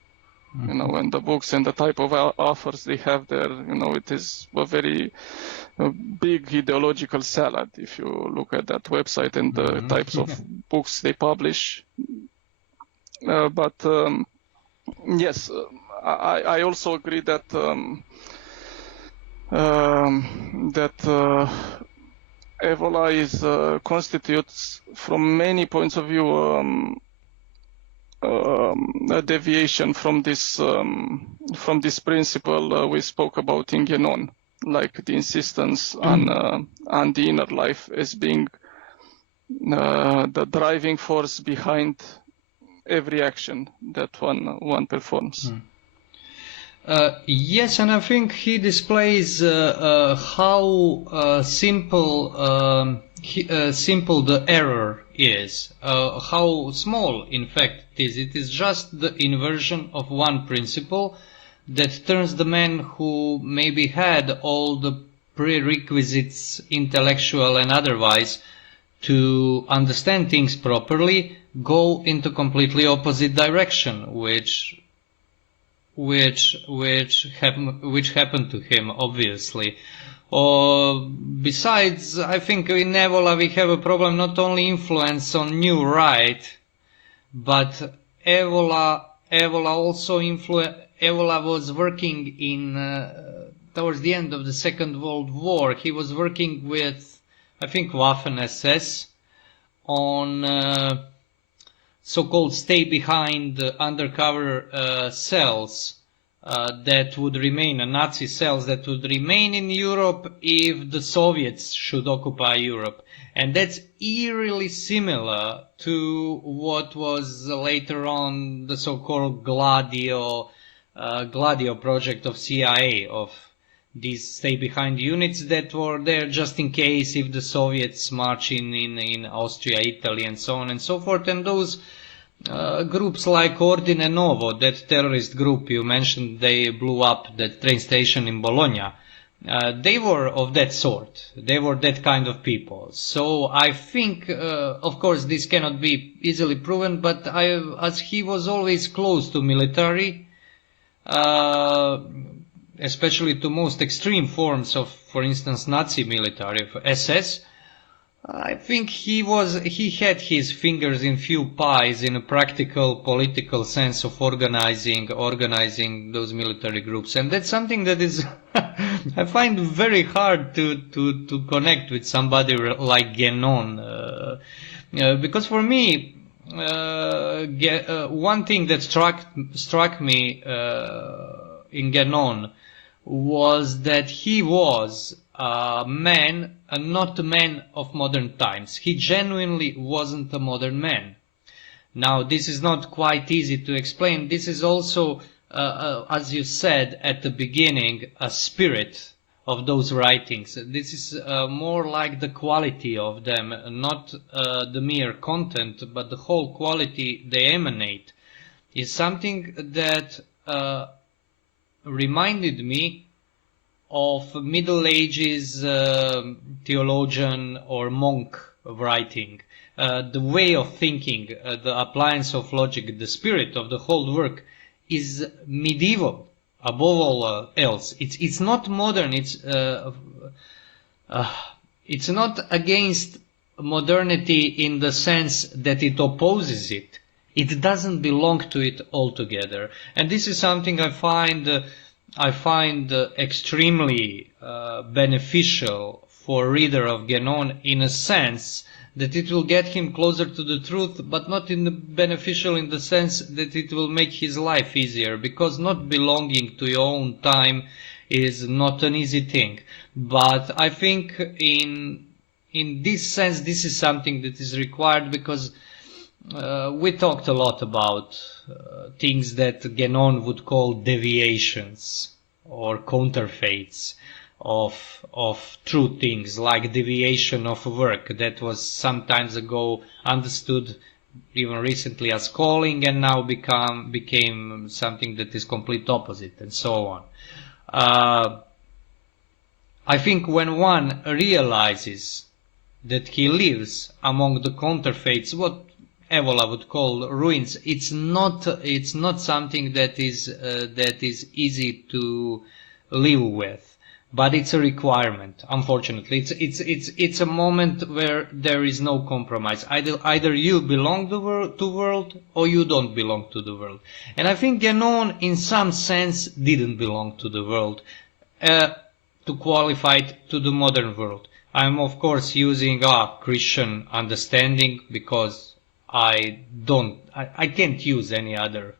And the books and the type of authors they have there, it is a very big ideological salad if you look at that website and the types of books they publish. Yes, I also agree that Evola constitutes, from many points of view, a deviation from this principle we spoke about in Guenon, like the insistence on the inner life as being the driving force behind every action that one performs. Yes, and I think he displays how simple the error is, how small in fact it is. It is just the inversion of one principle that turns the man who maybe had all the prerequisites, intellectual and otherwise, to understand things properly, go into completely opposite direction, which happened to him, obviously. Besides, I think in Evola we have a problem not only influence on New Right, but Evola was working in towards the end of the Second World War. He was working with, I think, Waffen-SS on so-called stay-behind undercover cells that would remain, Nazi cells that would remain in Europe if the Soviets should occupy Europe. And that's eerily similar to what was later on the so-called Gladio project of CIA, of these stay-behind units that were there just in case if the Soviets march in Austria, Italy, and so on and so forth. And those groups like Ordine Novo, that terrorist group you mentioned, they blew up that train station in Bologna. They were of that sort. They were that kind of people. So I think, of course, this cannot be easily proven, but as he was always close to military, especially to most extreme forms of, for instance, Nazi military, SS, I think he had his fingers in few pies in a practical political sense of organizing those military groups. And that's something that is I find very hard to connect with somebody like Guenon, because for me one thing that struck me in Guenon was that he was a man, not a man of modern times. He genuinely wasn't a modern man. Now, this is not quite easy to explain. This is also, as you said at the beginning, a spirit of those writings. This is more like the quality of them, not the mere content, but the whole quality they emanate, is something that reminded me of Middle Ages theologian or monk writing. The way of thinking, the appliance of logic, the spirit of the whole work is medieval above all else. It's not modern. It's not against modernity in the sense that it opposes it. It doesn't belong to it altogether. And this is something I find extremely beneficial for a reader of Guenon, in a sense that it will get him closer to the truth, but not beneficial in the sense that it will make his life easier, because not belonging to your own time is not an easy thing. But I think in this sense, this is something that is required, because we talked a lot about things that Guénon would call deviations or counterfeits of true things, like deviation of work that was some times ago understood even recently as calling, and now became something that is complete opposite, and so on. I think when one realizes that he lives among the counterfeits, what Evola would call ruins, it's not something that is easy to live with, but it's a requirement. Unfortunately, it's a moment where there is no compromise. Either you belong to world, or you don't belong to the world. And I think Guénon, in some sense, didn't belong to the world, to qualify it to the modern world. I'm of course using a Christian understanding, because I can't use any other,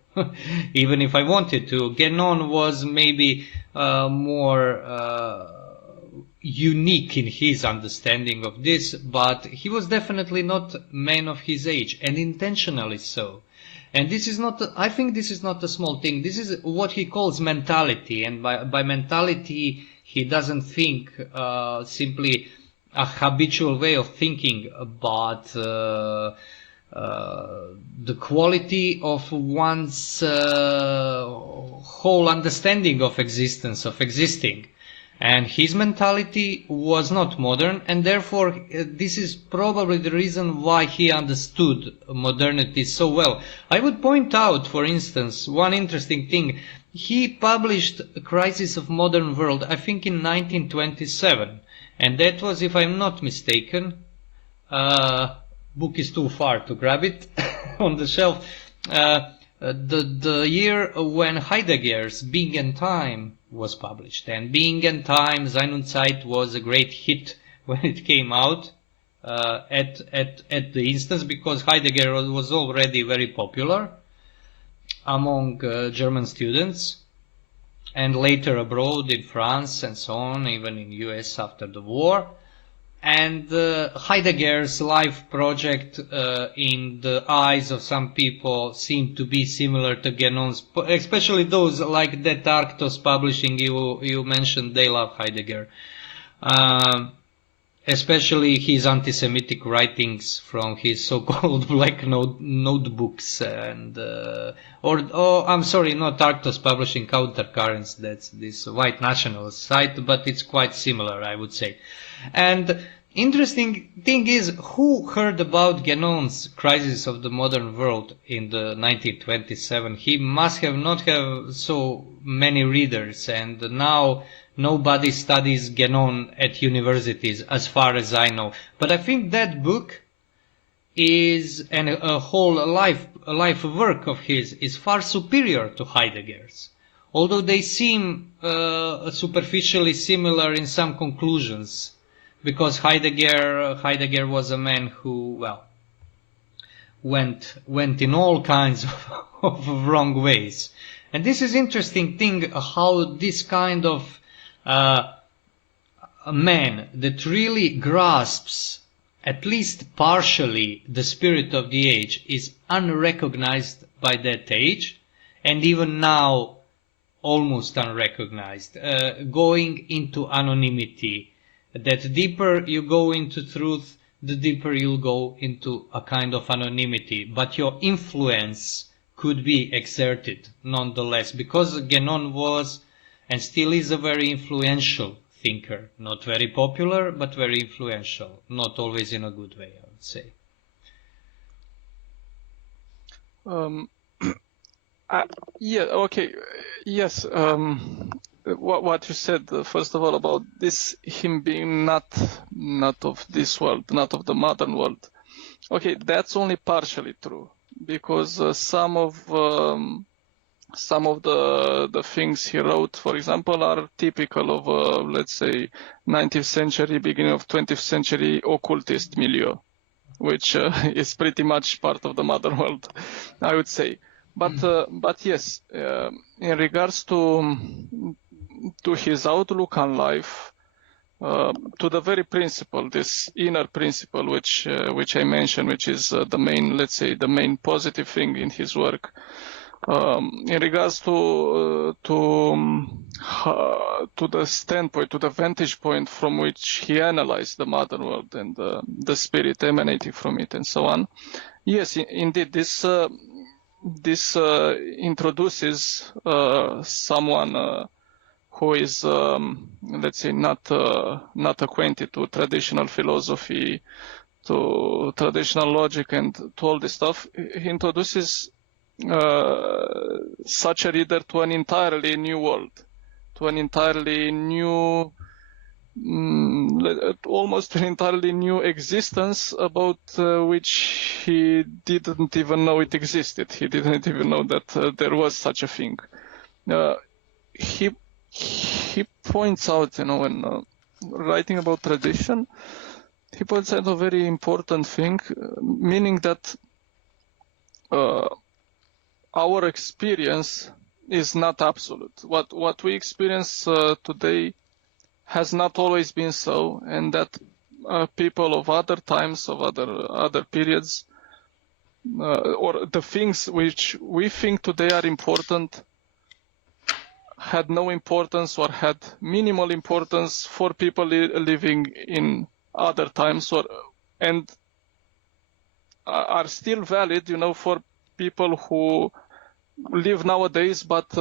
even if I wanted to. Guénon was maybe more unique in his understanding of this, but he was definitely not a man of his age, and intentionally so. And this is not, I think this is not a small thing. This is what he calls mentality, and by mentality he doesn't think simply a habitual way of thinking, but the quality of one's whole understanding of existence, of existing. And his mentality was not modern, and therefore this is probably the reason why he understood modernity so well. I would point out, for instance, one interesting thing. He published A Crisis of Modern World, I think in 1927, and that was, if I'm not mistaken, book is too far to grab it on the shelf, the year when Heidegger's Being and Time was published. And Being and Time, Sein und Zeit, was a great hit when it came out at the instance, because Heidegger was already very popular among German students, and later abroad in France and so on, even in US after the war. And Heidegger's life project, in the eyes of some people, seemed to be similar to Guénon's, especially those like that Arctos Publishing you mentioned. They love Heidegger, especially his anti-Semitic writings from his so-called black notebooks, and I'm sorry, not Arctos Publishing, Countercurrents. That's this white nationalist site, but it's quite similar, I would say. And interesting thing is, who heard about Guénon's Crisis of the Modern World in the 1927? He must have not have so many readers, and now nobody studies Guénon at universities, as far as I know. But I think that book is, and a whole life work of his, is far superior to Heidegger's, although they seem superficially similar in some conclusions, because Heidegger was a man who, well, went in all kinds of wrong ways. And this is interesting thing, how this kind of a man that really grasps, at least partially, the spirit of the age is unrecognized by that age, and even now almost unrecognized, going into anonymity. That deeper you go into truth, the deeper you'll go into a kind of anonymity, but your influence could be exerted nonetheless, because Guénon was and still is a very influential thinker. Not very popular, but very influential. Not always in a good way, I would say. Yeah, okay. Yes. What you said, first of all, about this, him being not of this world, not of the modern world. Okay, that's only partially true, because some of the things he wrote, for example, are typical of let's say 19th century, beginning of 20th century occultist milieu. which is pretty much part of the mother world, I would say. But yes, in regards to his outlook on life, to the very principle, this inner principle, which I mentioned, which is the main, let's say, the main positive thing in his work. In regards to the standpoint, to the vantage point from which he analyzed the modern world and the spirit emanating from it, and so on. Yes, indeed, this introduces someone who is, let's say, not acquainted to traditional philosophy, to traditional logic, and to all this stuff. He introduces such a reader to an entirely new world, to an entirely new, almost an entirely new existence about which he didn't even know it existed. He didn't even know that there was such a thing. He points out, when writing about tradition, he points out a very important thing, meaning that our experience is not absolute. What we experience today has not always been so, and that people of other times, of other periods, or the things which we think today are important, had no importance or had minimal importance for people living in other times, and are still valid, for people who live nowadays, but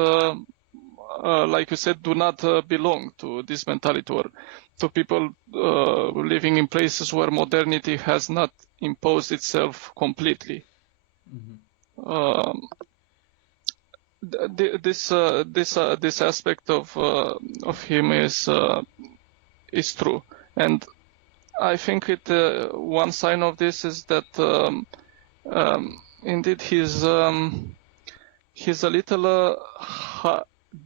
like you said, do not belong to this mentality, or to people living in places where modernity has not imposed itself completely. Mm-hmm. This aspect of him is true, and I think one sign of this is that indeed he's a little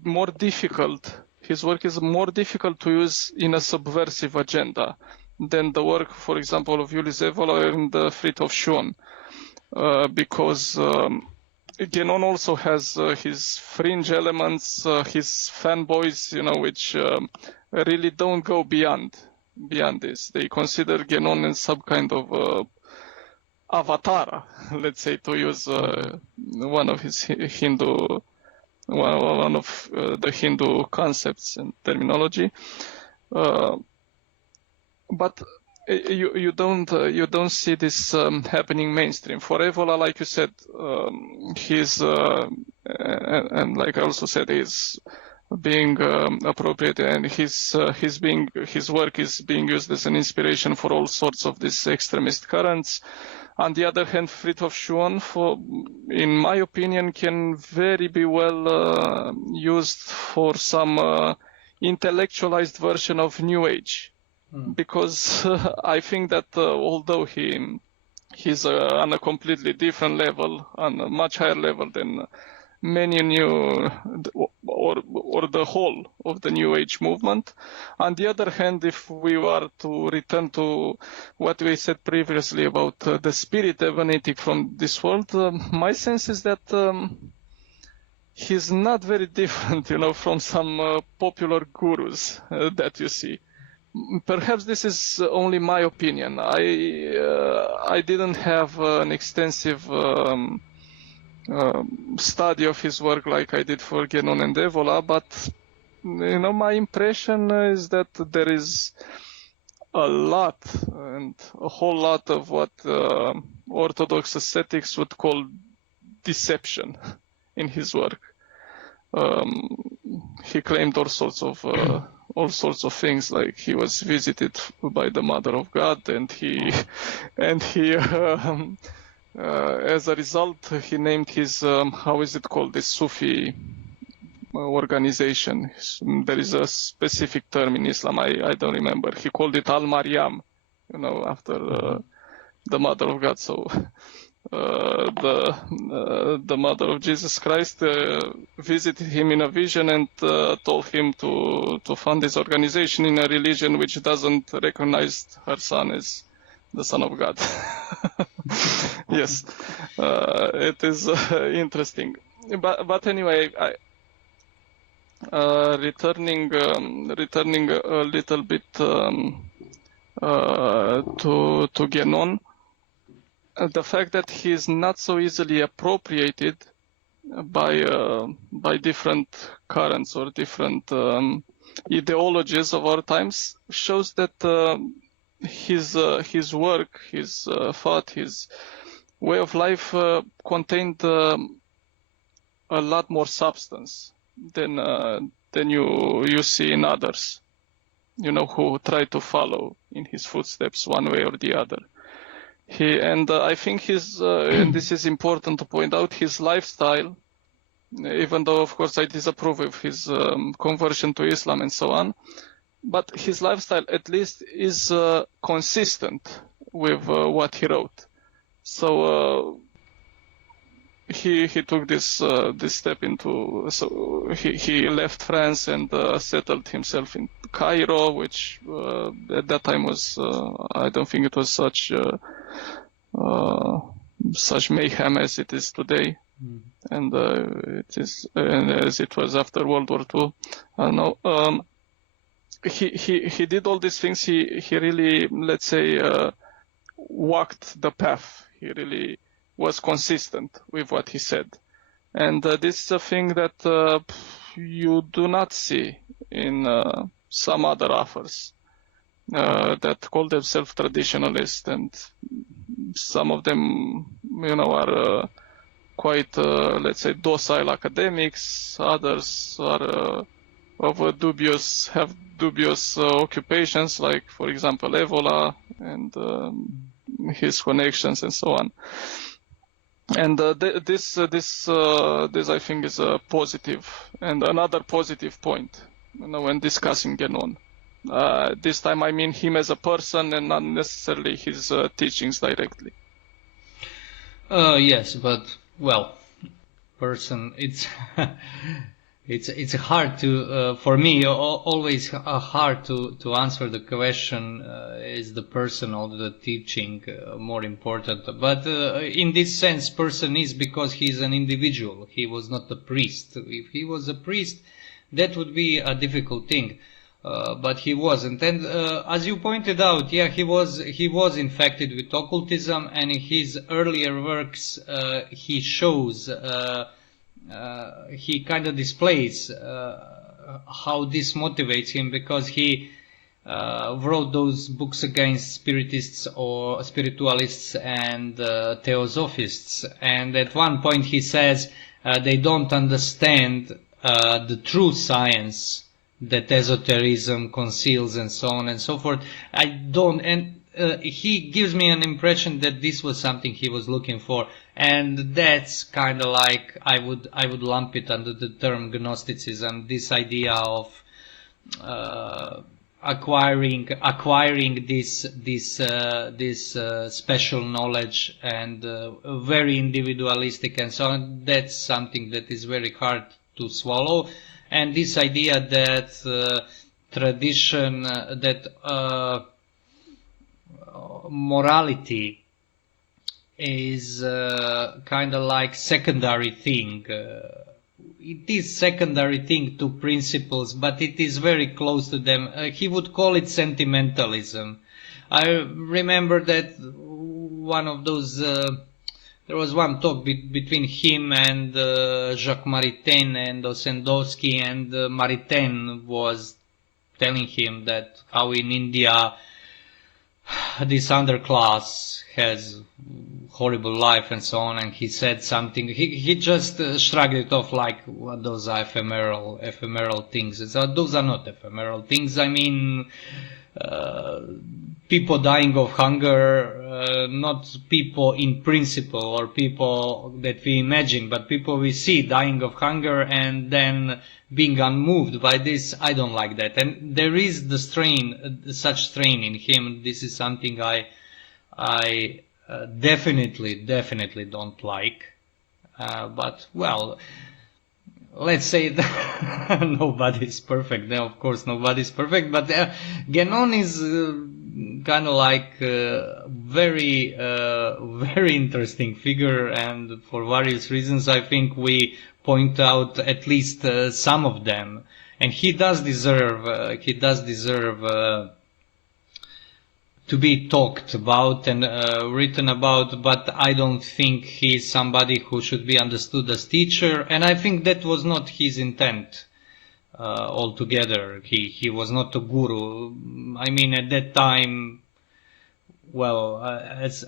more difficult. His work is more difficult to use in a subversive agenda than the work, for example, of Julius Evola and Fritjof Schuon, because Guenon also has his fringe elements, his fanboys, which really don't go beyond this. They consider Guenon as some kind of avatar, let's say, to use one of his Hindu, one of the Hindu concepts and terminology. But you don't see this happening mainstream. For Evola, like you said, he's and like I also said, he's being appropriated, and his work is being used as an inspiration for all sorts of these extremist currents. On the other hand, Fritjof Schuon, in my opinion, can very be well used for some intellectualized version of New Age. Because I think that although he's on a completely different level, on a much higher level than many new or the whole of the New Age movement. On the other hand, if we were to return to what we said previously about the spirit emanating from this world, my sense is that he's not very different, from some popular gurus that you see. Perhaps this is only my opinion. I didn't have an extensive study of his work like I did for Guenon and Evola, but my impression is that there is a lot and a whole lot of what Orthodox ascetics would call deception in his work. He claimed all sorts of things, like he was visited by the Mother of God, and he as a result, he named his how is it called, this Sufi organization. There is a specific term in Islam, I don't remember. He called it Al-Maryam, after the Mother of God. So the Mother of Jesus Christ visited him in a vision and told him to fund his organization in a religion which doesn't recognize her son as the Son of God. Yes, it is interesting. But anyway, returning a little bit to Guénon, the fact that he is not so easily appropriated by different currents or different ideologies of our times shows that his work, his thought, his way of life contained a lot more substance than you see in others, who try to follow in his footsteps one way or the other. I think and this is important to point out, his lifestyle, even though of course I disapprove of his conversion to Islam and so on, but his lifestyle at least is consistent with what he wrote. So he took this step into, so he left France and settled himself in Cairo, which at that time was I don't think it was such mayhem as it is today. And it is, and as it was after World War II. I don't know. He did all these things. He really, let's say, walked the path. He really was consistent with what he said. And this is a thing that you do not see in some other authors that call themselves traditionalists, and some of them, are quite, let's say, docile academics. Others are have dubious occupations, like, for example, Evola and his connections and so on. And this I think is a positive, and another positive point, when discussing Guénon. This time I mean him as a person and not necessarily his teachings directly. Yes, but well, person, it's hard to for me always hard to answer the question, is the person or the teaching more important? But in this sense, person is, because he's an individual. He was not a priest. If he was a priest, that would be a difficult thing. But he wasn't, and as you pointed out, yeah, he was infected with occultism, and in his earlier works, he shows, he kind of displays how this motivates him, because he wrote those books against spiritists or spiritualists and theosophists, and at one point he says they don't understand the true science that esotericism conceals, and so on and so forth. I don't, and he gives me an impression that this was something he was looking for, and that's kind of like, I would lump it under the term Gnosticism. This idea of acquiring this special knowledge, and very individualistic and so on. That's something that is very hard to swallow. And this idea that tradition, that morality is kind of like secondary thing. It is secondary thing to principles, but it is very close to them. He would call it sentimentalism. I remember that one of those... there was one talk between him and Jacques Maritain and Ossendowski, and Maritain was telling him that how in India this underclass has horrible life and so on, and he said something. He just shrugged it off like, well, those are ephemeral things. So those are not ephemeral things. I mean, people dying of hunger, not people in principle or people that we imagine, but people we see dying of hunger and then being unmoved by this. I don't like that. And there is the strain, such strain in him. This is something I definitely don't like. But, well, let's say that nobody's perfect. Of course, nobody's perfect. But Guénon is kind of like very very interesting figure, and for various reasons I think we point out at least some of them, and he does deserve to be talked about and written about, but I don't think he's somebody who should be understood as teacher, and I think that was not his intent altogether. He was not a guru. I mean, at that time, well, as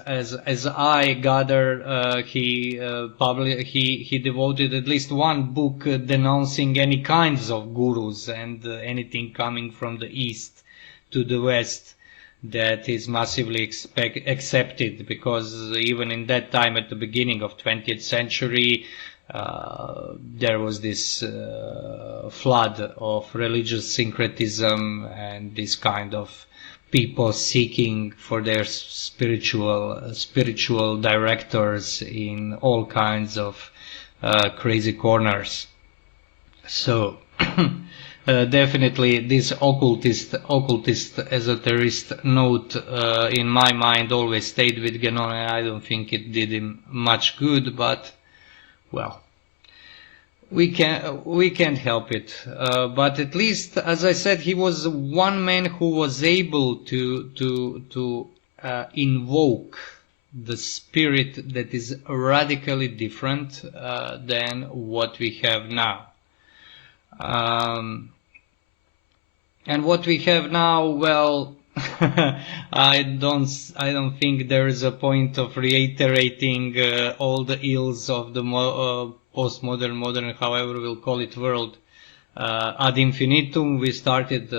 I gather, he devoted at least one book denouncing any kinds of gurus and anything coming from the East to the West that is massively accepted, because even in that time, at the beginning of 20th century, there was this flood of religious syncretism and this kind of people seeking for their spiritual directors in all kinds of crazy corners. So definitely this occultist esoterist note in my mind always stayed with Guenon, and I don't think it did him much good, but well, we can't help it. But at least, as I said, he was one man who was able to invoke the spirit that is radically different than what we have now. And what we have now, well, I don't think there is a point of reiterating all the ills of the postmodern, modern, however we'll call it, world ad infinitum. We started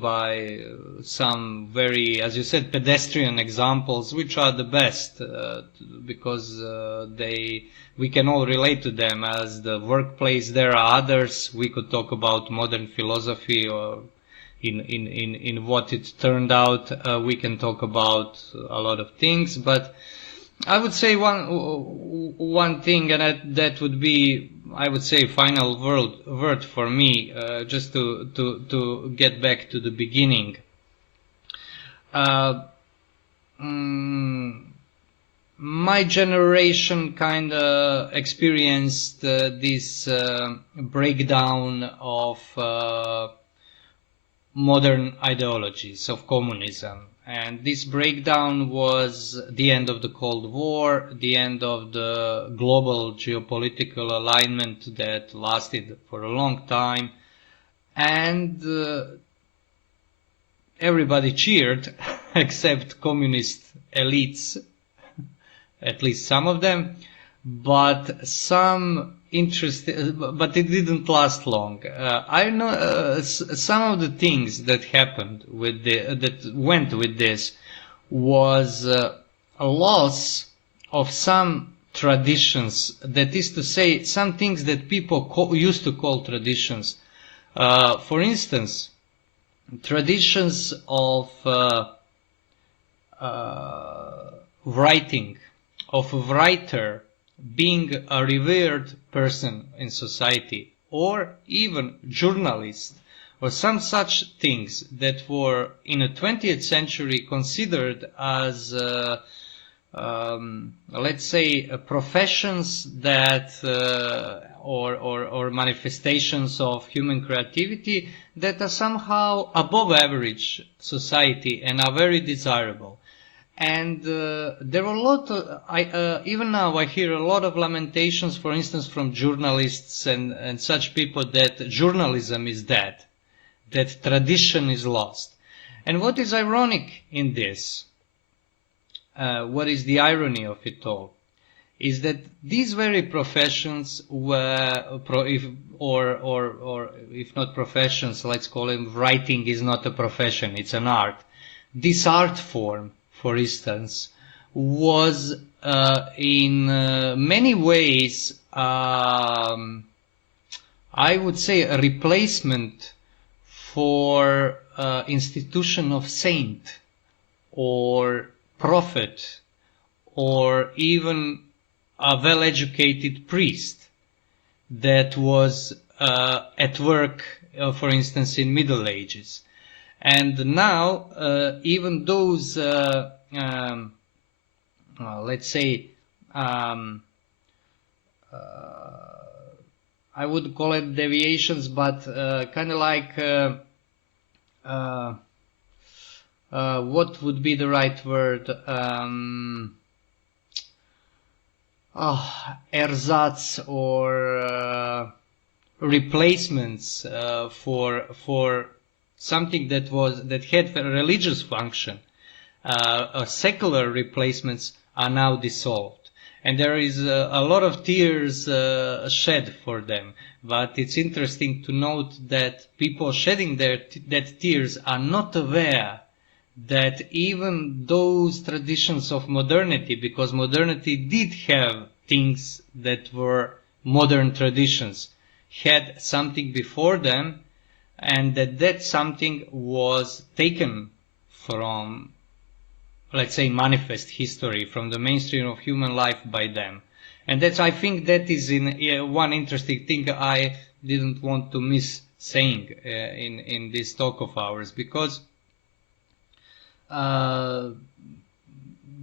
by some very, as you said, pedestrian examples, which are the best because we can all relate to them. As the workplace, there are others. We could talk about modern philosophy, or in what it turned out. We can talk about a lot of things, but I would say one thing, and that would be, I would say, final word for me, just to get back to the beginning. My generation kind of experienced this breakdown of modern ideologies, of communism. And this breakdown was the end of the Cold War, the end of the global geopolitical alignment that lasted for a long time, and everybody cheered except communist elites, at least some of them, but but it didn't last long. I know some of the things that happened that went with this was a loss of some traditions. That is to say, some things that people used to call traditions. For instance, traditions of writing, of a writer being a revered person in society, or even journalist, or some such things that were in the 20th century considered as, let's say, professions that, or manifestations of human creativity that are somehow above average society and are very desirable. And there were a lot of, even now I hear a lot of lamentations, for instance, from journalists and such people, that journalism is dead, that tradition is lost. And what is ironic in this, what is the irony of it all, is that these very professions were, or if not professions, let's call them, writing is not a profession, it's an art. This art form, for instance, was in many ways, I would say, a replacement for institution of saint or prophet or even a well-educated priest that was at work, for instance, in Middle Ages. And now, even those, let's say, I would call it deviations, but kind of like, what would be the right word? Ersatz or replacements for something that had a religious function. Secular replacements are now dissolved. And there is a lot of tears shed for them. But it's interesting to note that people shedding that tears are not aware that even those traditions of modernity, because modernity did have things that were modern traditions, had something before them, and that something was taken from, let's say, manifest history, from the mainstream of human life by them. And I think that is one interesting thing I didn't want to miss saying in this talk of ours, because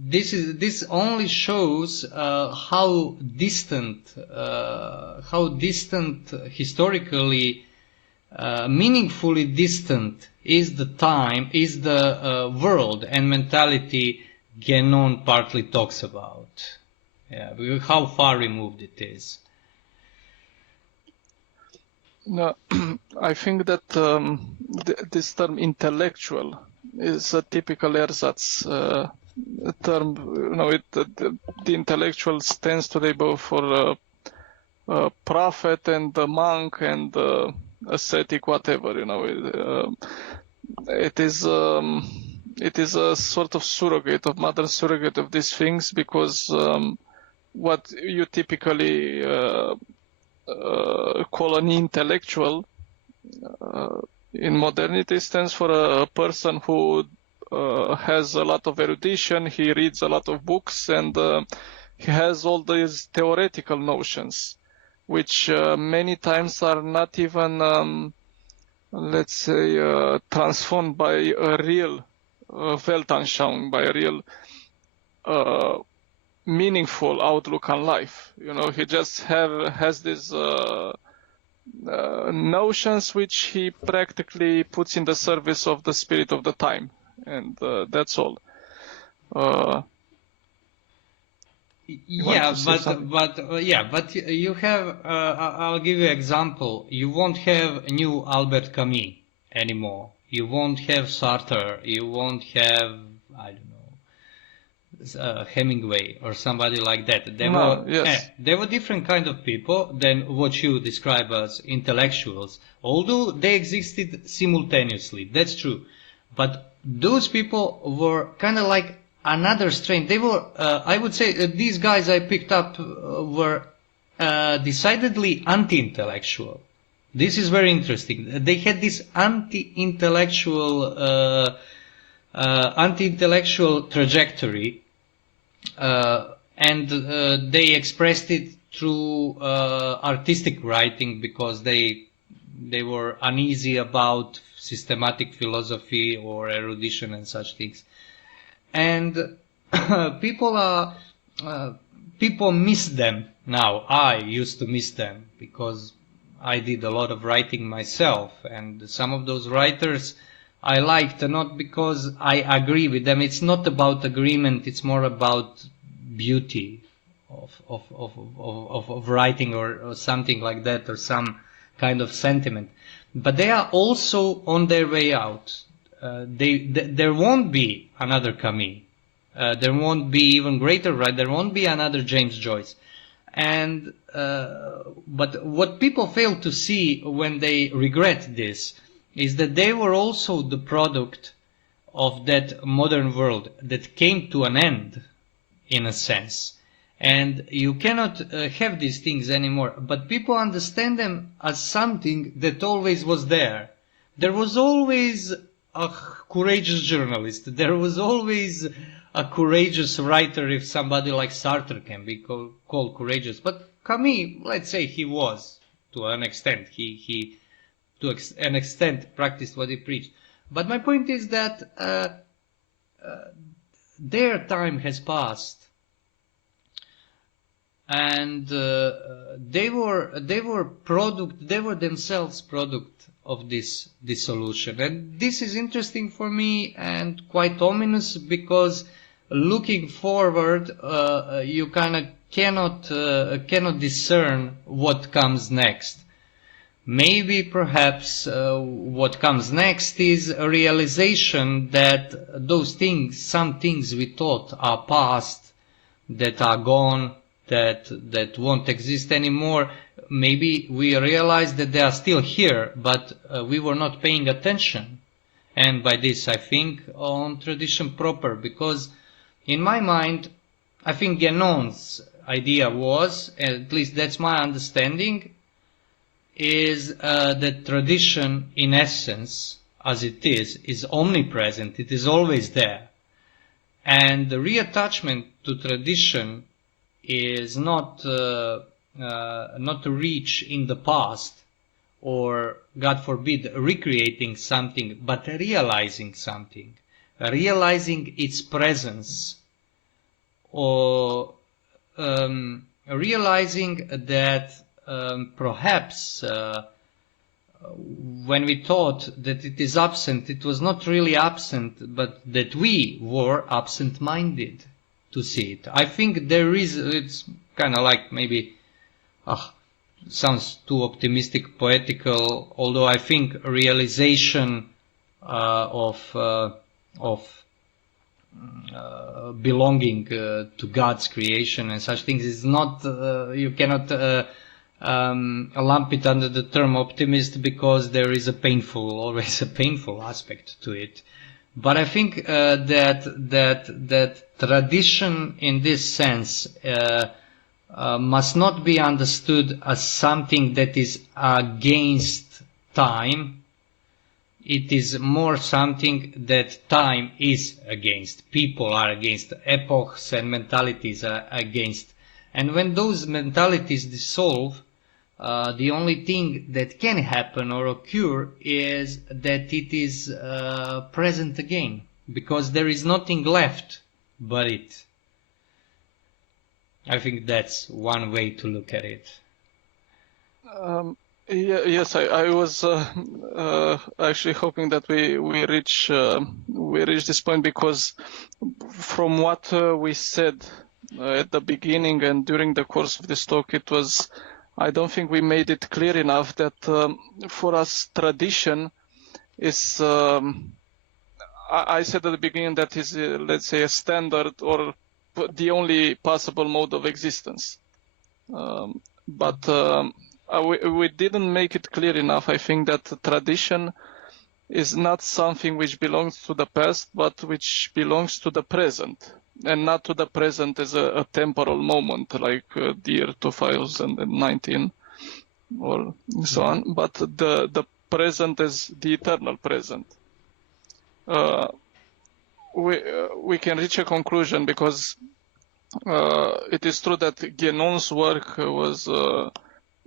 this only shows how distant historically, meaningfully distant is the world and mentality Guenon partly talks about. Yeah, how far removed it is. No, I think that this term intellectual is a typical ersatz term. The intellectual stands today both for a prophet and a monk and ascetic, whatever. It is a sort of surrogate, of modern surrogate of these things, because what you typically call an intellectual in modernity stands for a person who has a lot of erudition, he reads a lot of books, and he has all these theoretical notions, which many times are not even, let's say, transformed by a real Weltanschauung, by a real meaningful outlook on life. He just has these notions which he practically puts in the service of the spirit of the time, and that's all. But you have. I'll give you an example. You won't have new Albert Camus anymore. You won't have Sartre. You won't have, I don't know, Hemingway or somebody like that. They were different kind of people than what you describe as intellectuals, although they existed simultaneously. That's true. But those people were kind of like another strain. They were, I would say, these guys I picked up were decidedly anti-intellectual. This is very interesting. They had this anti-intellectual trajectory, and they expressed it through artistic writing, because they were uneasy about systematic philosophy or erudition and such things. And people miss them now. I used to miss them because I did a lot of writing myself, and some of those writers I liked, not because I agree with them. It's not about agreement. It's more about beauty of writing or something like that, or some kind of sentiment. But they are also on their way out. There won't be another Camus. There won't be even greater, right? There won't be another James Joyce. And but what people fail to see when they regret this is that they were also the product of that modern world that came to an end, in a sense. And you cannot have these things anymore. But people understand them as something that always was there. There was always a courageous journalist. There was always a courageous writer, if somebody like Sartre can be called courageous. But Camus, let's say he was, to an extent. He to an extent practiced what he preached. But my point is that their time has passed, and they were themselves product of this dissolution. And this is interesting for me and quite ominous, because looking forward, you kind of cannot discern what comes next. Maybe perhaps what comes next is a realization that those things, some things we thought are past, that are gone, that won't exist anymore, maybe we realize that they are still here, but we were not paying attention. And by this I think on tradition proper, because in my mind I think Guénon's idea was, at least that's my understanding, is that tradition in essence, as it is omnipresent, it is always there. And the reattachment to tradition is not to reach in the past, or, God forbid, recreating something, but realizing something, realizing its presence, or realizing that perhaps when we thought that it is absent, it was not really absent, but that we were absent-minded to see it. I think there is, it's kind of like maybe, sounds too optimistic, poetical, although I think realization of belonging to God's creation and such things is not, you cannot lump it under the term optimist, because there is always a painful aspect to it. But I think that tradition in this sense must not be understood as something that is against time. It is more something that time is against. People are against. Epochs and mentalities are against. And when those mentalities dissolve, the only thing that can happen or occur is that it is present again, because there is nothing left but it. I think that's one way to look at it. Yes, I was actually hoping that we reach this point, because from what we said at the beginning and during the course of this talk, I don't think we made it clear enough that for us tradition is, I said at the beginning that is, let's say, a standard or the only possible mode of existence. But we didn't make it clear enough. I think that tradition is not something which belongs to the past, but which belongs to the present. And not to the present as a temporal moment, like the year 2019 or so on, but the present as the eternal present. We can reach a conclusion, because it is true that Guénon's work was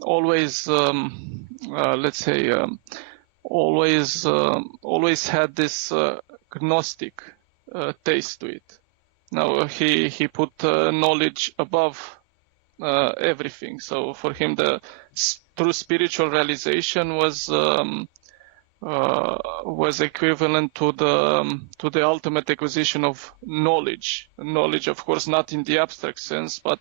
always, let's say, always had this Gnostic taste to it. Now he put knowledge above everything. So for him, the true spiritual realization was equivalent to the ultimate acquisition of knowledge. Knowledge, of course, not in the abstract sense, but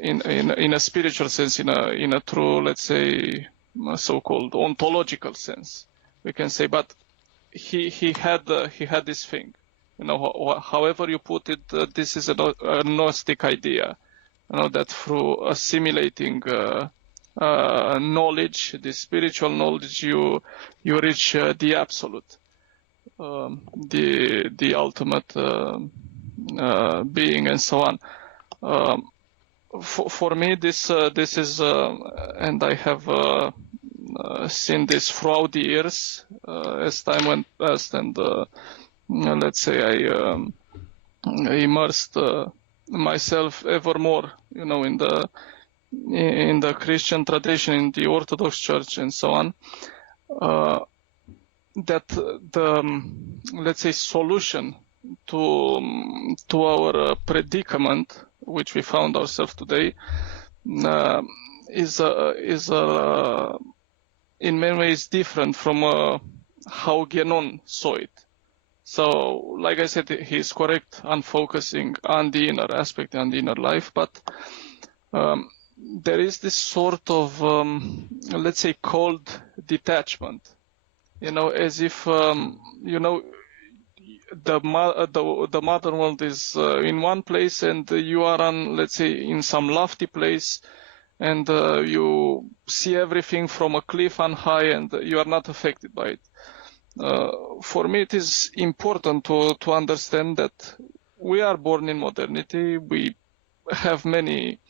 in a spiritual sense, in a true, let's say, so-called ontological sense, we can say. But he had this thing. You know, however you put it, this is a Gnostic idea. You know, that through assimilating knowledge, the spiritual knowledge, you reach the absolute, the ultimate being, and so on. For me, this is, and I have seen this throughout the years as time went past, and let's say I immersed myself ever more, you know, in the Christian tradition, in the Orthodox Church, and so on. that the let's say solution to our predicament, which we found ourselves today, is in many ways different from how Guénon saw it. So, like I said, he's correct on focusing on the inner aspect and the inner life, but there is this sort of, let's say, cold detachment, as if, the modern world is in one place and you are on, let's say, in some lofty place, and you see everything from a cliff on high and you are not affected by it. For me, it is important to understand that we are born in modernity. We have many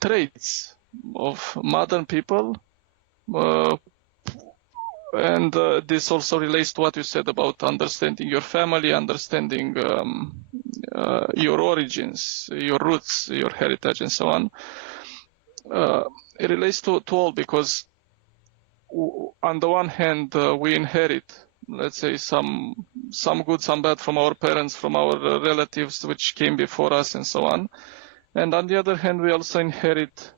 traits of modern people, and this also relates to what you said about understanding your family, understanding your origins, your roots, your heritage, and so on. It relates to all, because on the one hand, we inherit, let's say, some good, some bad from our parents, from our relatives which came before us, and so on. And on the other hand, we also inherit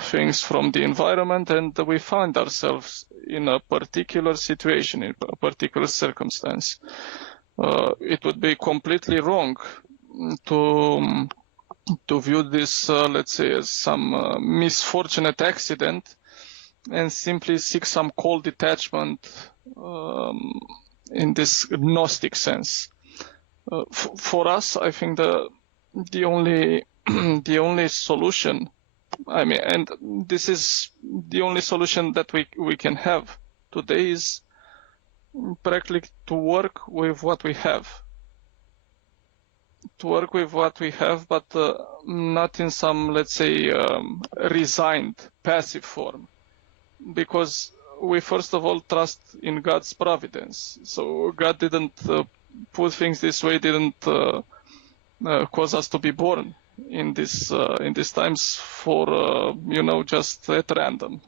things from the environment, and we find ourselves in a particular situation, in a particular circumstance. It would be completely wrong to view this, let's say, as some misfortunate accident and simply seek some cold detachment in this Gnostic sense. For us, I think the only solution, and this is the only solution that we can have today, is practically to work with what we have. To work with what we have, but not in some, let's say, resigned, passive form. Because we first of all trust in God's providence. So God didn't put things this way, didn't cause us to be born in these times for just at random.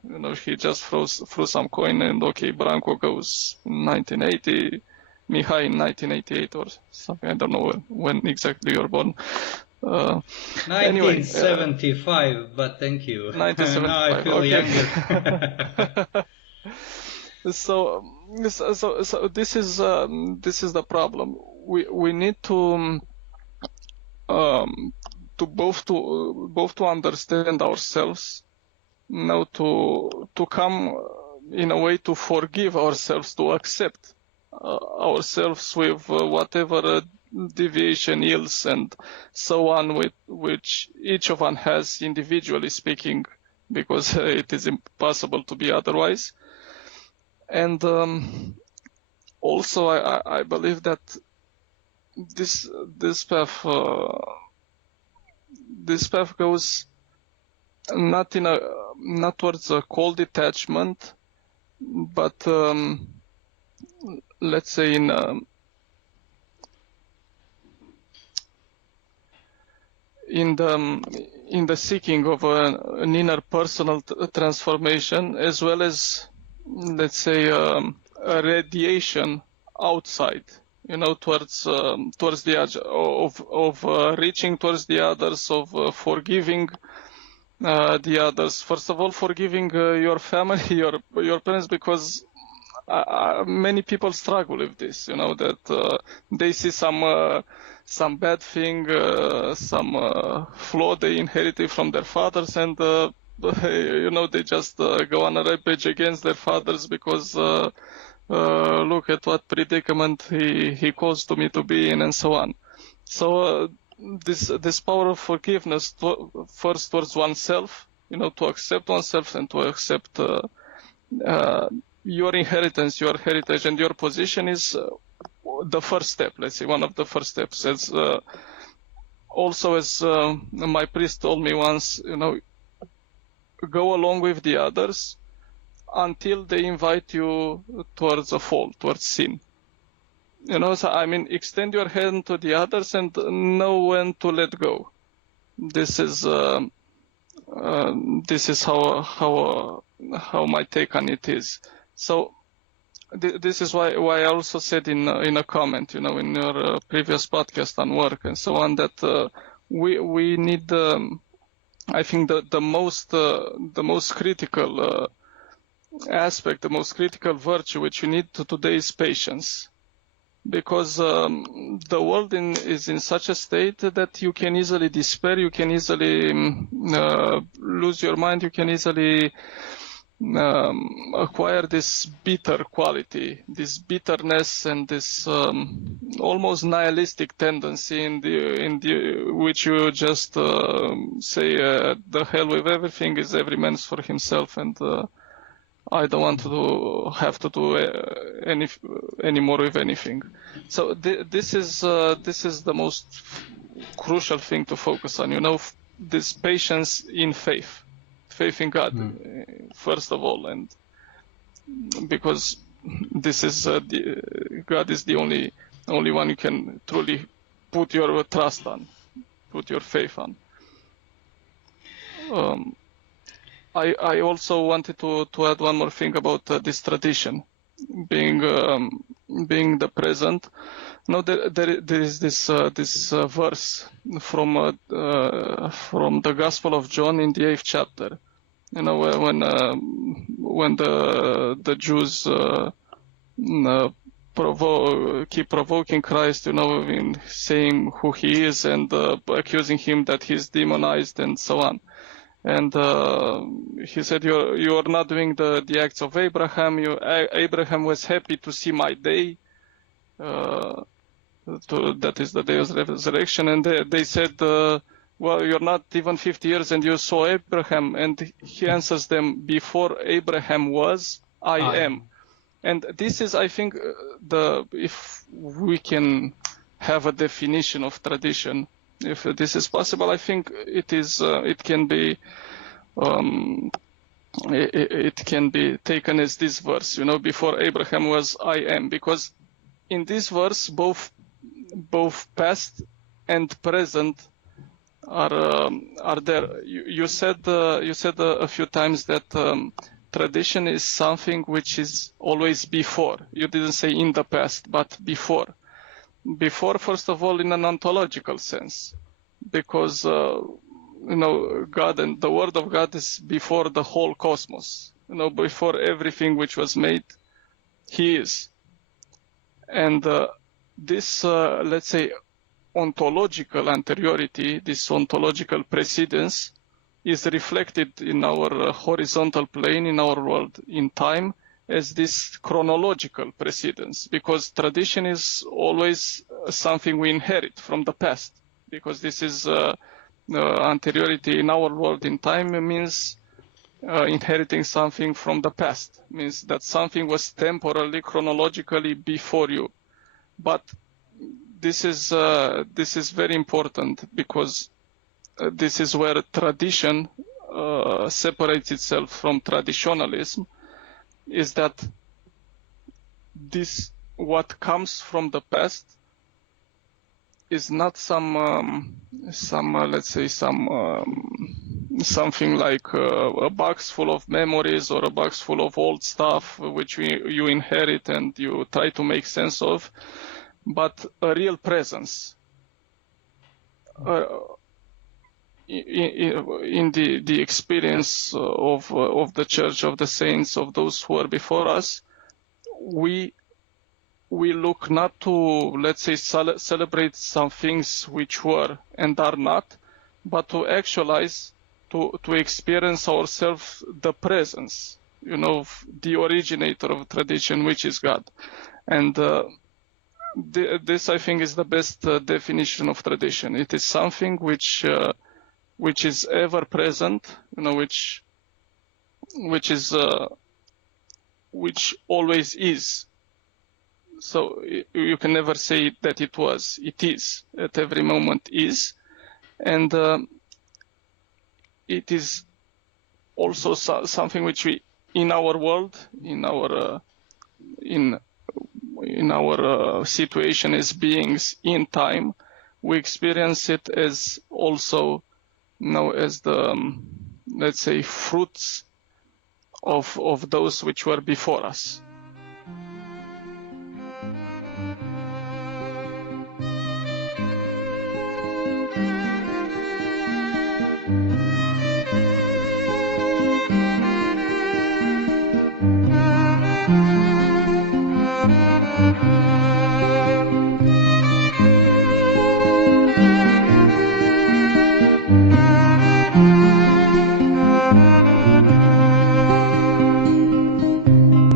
He just threw some coin and okay, Branko goes in 1980, Mihai in 1988 or something. I don't know when exactly you were born. 1975, anyway, but thank you. 1975. Now I feel younger. So this is the problem. We need to understand ourselves, to come in a way to forgive ourselves, to accept ourselves with whatever deviation, ills, and so on, with which each of us has individually speaking, because it is impossible to be otherwise. And also, I believe that this path goes not towards a cold detachment, but let's say in the seeking of an inner personal transformation, as well as, let's say, a radiation outside, towards the edge of reaching towards the others, of forgiving the others. First of all, forgiving your family, your parents, because many people struggle with this. That they see some bad thing, some flaw they inherited from their fathers, and they just go on a rampage against their fathers because look at what predicament he caused me to be in, and so on. So this power of forgiveness, first towards oneself, to accept oneself and to accept your inheritance, your heritage, and your position, is the first step. Let's say one of the first steps. As my priest told me once, go along with the others until they invite you towards a fall, towards sin. So extend your hand to the others and know when to let go. This is how my take on it is. So this is why I also said in a comment, in your previous podcast on work and so on, that we need, I think the most critical aspect, the most critical virtue which you need today is patience, because the world is in such a state that you can easily despair, you can easily lose your mind, you can easily acquire this bitter quality, this bitterness, and this almost nihilistic tendency in the which you just say the hell with everything, is every man's for himself, and I don't want to have to do any more with anything. So this is the most crucial thing to focus on. This patience in faith in God, first of all, and because this is God is the only one you can truly put your trust on, put your faith on. I also wanted to add one more thing about this tradition being the present. There is this verse from the Gospel of John in the 8th chapter. When the Jews keep provoking Christ, in saying who he is and accusing him that he's demonized and so on. And he said, you are not doing the acts of Abraham. Abraham was happy to see my day. That is the day of resurrection. And they said, well, you're not even 50 years and you saw Abraham. And he answers them, before Abraham was, I am. And this is, I think, if we can have a definition of tradition, if this is possible, I think it can be taken as this verse, before Abraham was, I am, because in this verse both past and present are there. You said a few times that tradition is something which is always before. You didn't say in the past, but before. Before, first of all, in an ontological sense, because God and the Word of God is before the whole cosmos. Before everything which was made, He is. And this, let's say, ontological anteriority, this ontological precedence, is reflected in our horizontal plane, in our world, in time, as this chronological precedence, because tradition is always something we inherit from the past, because this is anteriority in our world in time means inheriting something from the past, means that something was temporally, chronologically before you. But this is very important, because this is where tradition separates itself from traditionalism, is that this, what comes from the past, is not something like a box full of memories or a box full of old stuff which you inherit and you try to make sense of, but a real presence in the experience of the Church, of the saints, of those who are before us. We look not to, let's say, celebrate some things which were and are not, but to actualize, to experience ourselves the presence, the originator of tradition, which is God. And this, I think, is the best definition of tradition. It is something which is ever present, which always is. So you can never say that it was. It is. At every moment is. And it is also something which we, in our world, in our situation as beings in time, we experience it as also, as the, let's say, fruits of those which were before us.